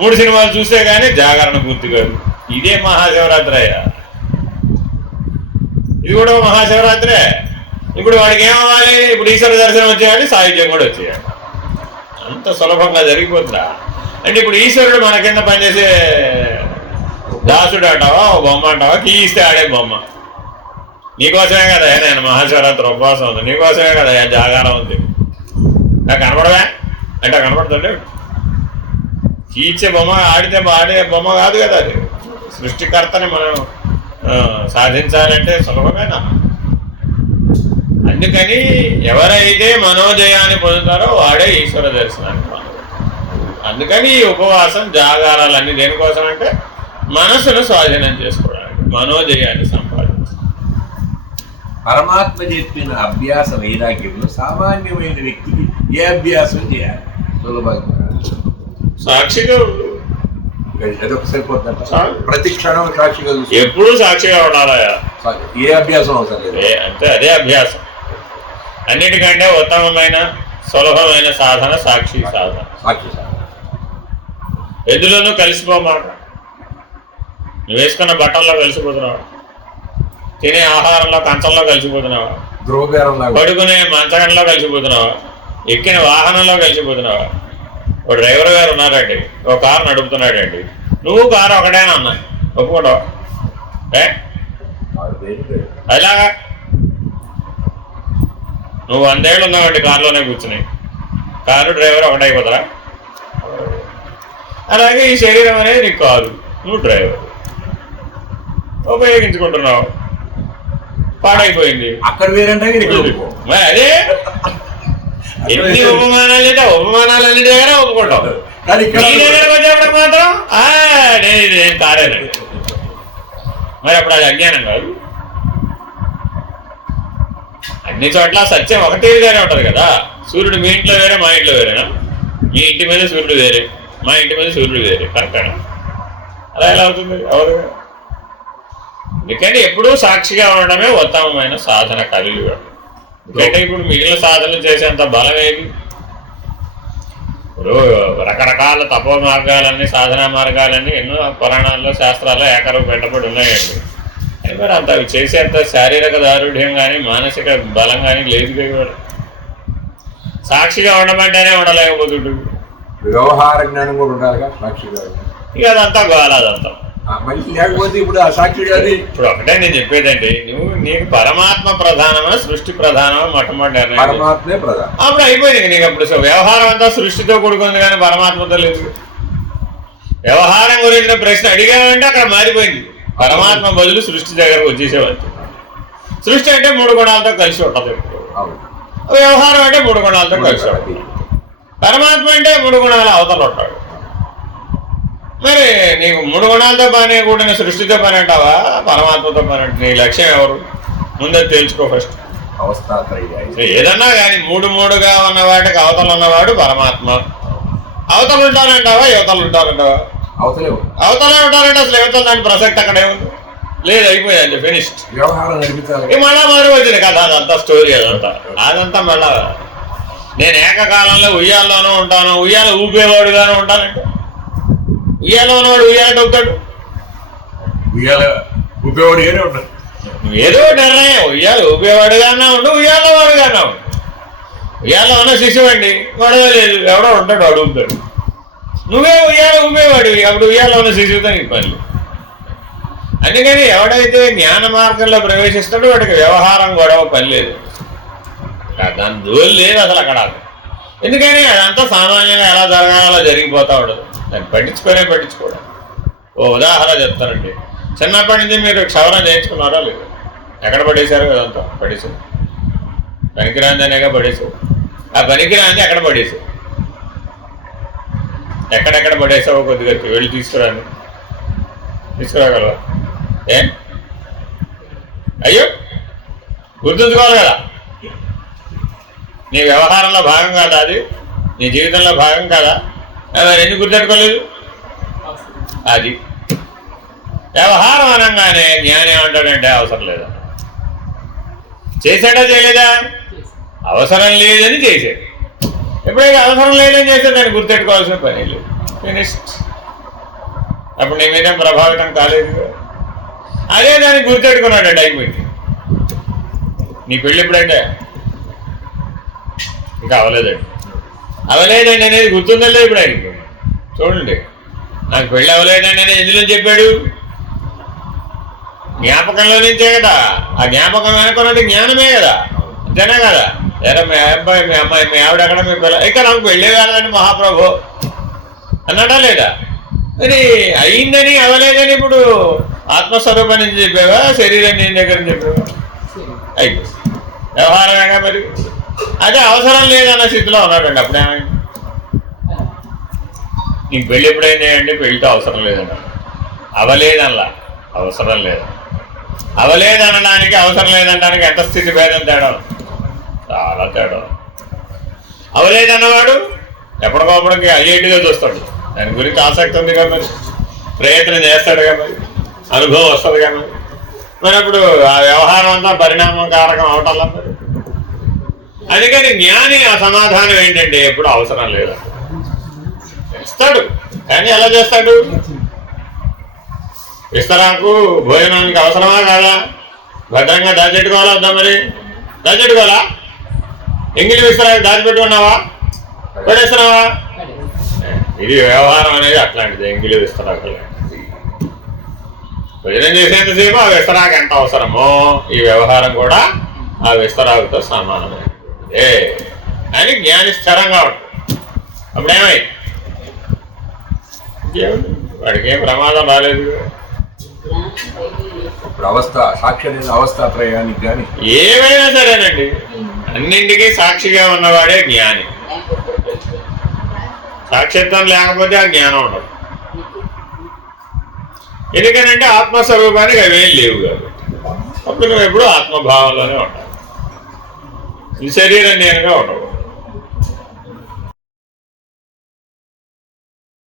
3 సినిమాలు చూస్తే కానీ జాగరణ పూర్తి కాదు. ఇదే మహాశివరాత్రి అయ్యా. ఇది కూడా మహాశివరాత్రే. ఇప్పుడు వాడికి ఏమవ్వాలి? ఇప్పుడు ఈశ్వర దర్శనం వచ్చేయాలి, సాహిత్యం కూడా వచ్చేయాలి. అంత సులభంగా జరిగిపోతుందా? అంటే ఇప్పుడు ఈశ్వరుడు మన కింద పనిచేసే దాసుడు అంటావా, బొమ్మ అంటావా? కీ ఇస్తే ఆడే బొమ్మ. నీకోసమే కదా నేను మహాశివరాత్రి ఉపవాసం ఉంది, నీకోసమే కదా జాగారం ఉంది. నాకు కనపడవా అంటే కనపడుతుండే. కీ ఇచ్చే బొమ్మ ఆడితే ఆడే బొమ్మ కాదు కదా అది. సృష్టికర్తని మనం సాధించాలంటే సులభమేనా? అందుకని ఎవరైతే మనోజయాన్ని పొందుతారో వాడే ఈశ్వర దర్శనాన్ని పొందుతారు. అందుకని ఈ ఉపవాసం జాగారాలన్నీ దేనికోసం అంటే మనసును స్వాధీనం చేసుకోవడానికి, మనోజయాన్ని సంపాదించాలి. పరమాత్మ చెప్పిన అభ్యాస వైరాగ్యంలో సామాన్యమైన వ్యక్తికి ఏ అభ్యాసం చేయాలి? సులభంగా సాక్షిగా ఉండు. అదొక సరిపోతుందంట. ప్రతి క్షణం సాక్షిగా చూసి ఎప్పుడూ సాక్షిగా ఉండాలా? ఏ అభ్యాసం అవసరం లేదు. అంటే అదే అభ్యాసం. అన్నిటికంటే ఉత్తమమైన సులభమైన సాధన సాక్షి సాధన. సాక్షి సాధన ఎందులోనూ కలిసిపోమాట. నువ్వు వేసుకున్న బట్టల్లో కలిసిపోతున్నావా? తినే ఆహారంలో కంచంలో కలిసిపోతున్నావా? పడుకునే మంచగంలో కలిసిపోతున్నావా? ఎక్కిన వాహనంలో కలిసిపోతున్నావా? ఒక డ్రైవర్ గారు ఉన్నారండి, ఒక కారు నడుపుతున్నాడండి, నువ్వు కారు ఒకటేనా అన్నా ఒప్పుకుంటావా? అలాగా నువ్వు 100 ఏళ్ళు ఉన్నావండి కారులోనే కూర్చుని, కారు డ్రైవర్ ఒకటైపోతారా? అలాగే ఈ శరీరం అనేది నీకు కాదు, నువ్వు డ్రైవర్ ఉపయోగించుకుంటున్నావు, పాడైపోయింది. అక్కడ వేరంటే అదే ఎన్ని ఉపమానాలు అయితే ఉపమానాలన్నిటి దగ్గర ఒప్పుకుంటాం. నీ దగ్గరకు వచ్చేప్పుడు మాత్రం నేను కారేనండి. మరి అప్పుడు అది అజ్ఞానం కాదు. అన్ని చోట్ల సత్యం ఒకటేగానే ఉంటది కదా. సూర్యుడు మీ ఇంట్లో వేరే, మా ఇంట్లో వేరేనా? మీ ఇంటి మీద సూర్యుడు వేరే, మా ఇంటి మీద సూర్యుడు వేరే, కరెక్టేనా? అలా ఎలా అవుతుంది? అవదు. ఎందుకంటే ఎప్పుడూ సాక్షిగా ఉండడమే ఉత్తమమైన సాధన కలియుగం. ఎందుకంటే ఇప్పుడు మిగిలిన సాధనలు చేసేంత బలం ఏది? ఇప్పుడు రకరకాల తపో మార్గాలన్నీ, సాధనా మార్గాలన్నీ ఎన్నో పురాణాల్లో శాస్త్రాల్లో ఏకరువు పెట్టబడి ఉన్నాయండి. అది మరి అంత చేసేంత శారీరక దారుఢ్యం కానీ మానసిక బలం కానీ లేదు కదా. సాక్షిగా ఉండమంటేనే ఉండలేకపోతుంటు. వ్యవహార జ్ఞానం కూడా ఉండాలిగా సాక్షిగా. ఇక అదంతా గోల, అదంతా లేకపోతే ఇప్పుడు ఆ సాక్షిగా. ఇప్పుడు ఒకటే నేను చెప్పేదండి, నీకు పరమాత్మ ప్రధానమా సృష్టి ప్రధానమా మొట్టమొదటి పరమాత్మే ప్రధానం. అప్పుడు అయిపోయింది నీకు. అప్పుడు వ్యవహారం అంతా సృష్టితో కూడుకుంది కానీ పరమాత్మతో లేదు. వ్యవహారం గురించిన ప్రశ్న అడిగామంటే అక్కడ మారిపోయింది. పరమాత్మ బదులు సృష్టి దగ్గరకు వచ్చేసేవాళ్ళు. సృష్టి అంటే 3 గుణాలతో కలిసి ఉంటుంది. వ్యవహారం అంటే 3 గుణాలతో కలిసి ఉంటుంది. పరమాత్మ అంటే 3 గుణాల అవతల ఉంటాడు. మరి నీకు 3 గుణాలతో పని కూడిన సృష్టితో పని అంటావా పరమాత్మతో పని అంటే? నీ లక్ష్యం ఎవరు ముందే తెలుసుకో ఫస్ట్. ఏదన్నా కానీ 3గా ఉన్న వాటికి అవతలు ఉన్నవాడు పరమాత్మ. అవతలు ఉంటానంటావా యువతలు ఉంటారంటావా? అవతలే ఉంటారంటే అసలు యువతలు దాని ప్రసక్తి అక్కడే ఉంది లేదు, అయిపోయింది, ఫినిష్డ్. వ్యవహారం నడిపించాలి. మళ్ళా మరి వచ్చింది కదా అదంతా స్టోరీ. అదంతా మళ్ళా నేను ఏకకాలంలో ఉయ్యాల్లోనూ ఉంటాను, ఉయ్యాల ఊపేవాడుగానే ఉంటానంటే ఉయ్యాలో ఉన్నవాడు ఉయ్యాలంటే అవుతాడు, ఊపేవాడుగానే ఉంటాడు. ఏదో నిర్ణయం ఉయ్యాలు ఊపేవాడుగానే ఉండు, ఉయ్యాలో వాడుగానే ఉండు. ఉయ్యాలో ఉన్న శిశువు అండి గొడవ లేదు, ఎవడో ఉంటాడు అడుగుతాడు. నువ్వే ఉయ్యాల ఊపేవాడివి, అప్పుడు ఉయ్యాలో ఉన్న శిశువుతో నీకు పని. అందుకని ఎవడైతే జ్ఞాన మార్గంలో ప్రవేశిస్తాడో వాడికి వ్యవహారం గొడవ పని లేదు, దాని దోలు లేదు అసలు అక్కడ. ఎందుకని అదంతా సామాన్యంగా ఎలా జరగాలో అలా జరిగిపోతా ఉండదు. దాన్ని పట్టించుకోవడం. ఓ ఉదాహరణ చెప్తానండి. చిన్నప్పటి నుంచి మీరు క్షవరం చేయించుకున్నారో లేదు? ఎక్కడ పడేశారు? అదంతా పడేసారు. పనికిరాందనేగా పడేసావు. ఆ పనికిరాంది ఎక్కడ పడేసావు? ఎక్కడెక్కడ పడేసావో కొద్దిగా వెళ్ళి తీసుకురాగలవా? అయ్యో గుర్తుంచుకోవాలి కదా, నీ వ్యవహారంలో భాగం కాదా అది? నీ జీవితంలో భాగం కాదా? మరి ఎందుకు గుర్తెట్టుకోలేదు? అది వ్యవహారం అనగానే జ్ఞానం ఏమంటాడంటే అవసరం లేదా? చేశాడా చేయలేదా? అవసరం లేదని చేసాడు. ఎప్పుడైతే అవసరం లేదని చేస్తే దాన్ని గుర్తెట్టుకోవాల్సిన పని లేదు, ఫినిష్డ్. అప్పుడు నీ మీద ప్రభావితం కాలేదు. అదే దాన్ని గుర్తెట్టుకున్నాడండి, అయిపోయింది. నీ పెళ్ళి ఎప్పుడంటే ఇంకా అవలేదండి అనేది గుర్తుందలే ఇప్పుడు ఆయనకి. చూడండి, నాకు పెళ్ళి అవ్వలేదండి అనేది ఎందులో చెప్పాడు? జ్ఞాపకంలో నుంచే కదా. ఆ జ్ఞాపకం వెనుకున్నది జ్ఞానమే కదా, అంతేనా కదా? లేదా మీ అబ్బాయి, మీ అమ్మాయి, మీ ఆవిడ ఎక్కడ, మీ పిల్ల ఇక్కడ నాకు పెళ్ళి కాదని మహాప్రభు అన్నాడా లేదా? మరి అయిందని అవ్వలేదని ఇప్పుడు ఆత్మస్వరూపం నుంచి చెప్పావా, శరీరం నేను దగ్గర చెప్పావా? అయిపోయి వ్యవహారమేగా. మరి అదే అవసరం లేదన్న స్థితిలో ఉన్నాడండి. అప్పుడేమైంది? నీకు పెళ్ళి ఎప్పుడైంది అంటే పెళ్ళితో అవసరం లేదన్న, అవలేదనలా, అవసరం లేదు. అవలేదనడానికి అవసరం లేదనడానికి ఎంత స్థితి భేదం తేడా, చాలా తేడా. అవలేదన్నవాడు ఎప్పటికప్పటికి ఐఐటీగా చూస్తాడు, దాని గురించి ఆసక్తి ఉంది కదా, మరి ప్రయత్నం చేస్తాడు కదా, మరి అనుభవం వస్తుంది కదా, మరి అప్పుడు ఆ వ్యవహారం అంతా పరిణామం కారకం అవటల్లా మరి. అందుకని జ్ఞాని ఆ సమాధానం ఏంటంటే ఎప్పుడు అవసరం లేదు చేస్తాడు. కానీ ఎలా చేస్తాడు? విస్తరాకు భోజనానికి అవసరమా కాదా? భద్రంగా దాచిపెట్టుకోవాలా వద్దా? మరి దాచిపెట్టుకోవాలా? ఎంగిలి విస్తరాకు దాచిపెట్టుకున్నావా, పడేస్తున్నావా? ఇది వ్యవహారం అనేది అట్లాంటిది, ఎంగిలి విస్తరాకు లాంటిది. భోజనం చేసేంతసేపు ఆ విస్తరాకు ఎంత అవసరమో ఈ వ్యవహారం కూడా ఆ విస్తరాకుతో సమానమైనది అని జ్ఞాని స్థిరంగా ఉంటుంది. అప్పుడేమై వాడికి ఏం ప్రమాదం రాలేదు. ఇప్పుడు అవస్థ సాక్షి అనేది అవస్థాత్రయానికి కానీ ఏమైనా సరేనండి, అన్నింటికీ సాక్షిగా ఉన్నవాడే జ్ఞాని. సాక్షిత్వం లేకపోతే ఆ జ్ఞానం ఉండదు. ఎందుకనంటే ఆత్మస్వరూపానికి అవేం లేవు కాబట్టి. అప్పుడు నువ్వు ఎప్పుడూ ఆత్మభావంలోనే ఉంటావు, ఈ శరీరం నేనుగా ఉండవు.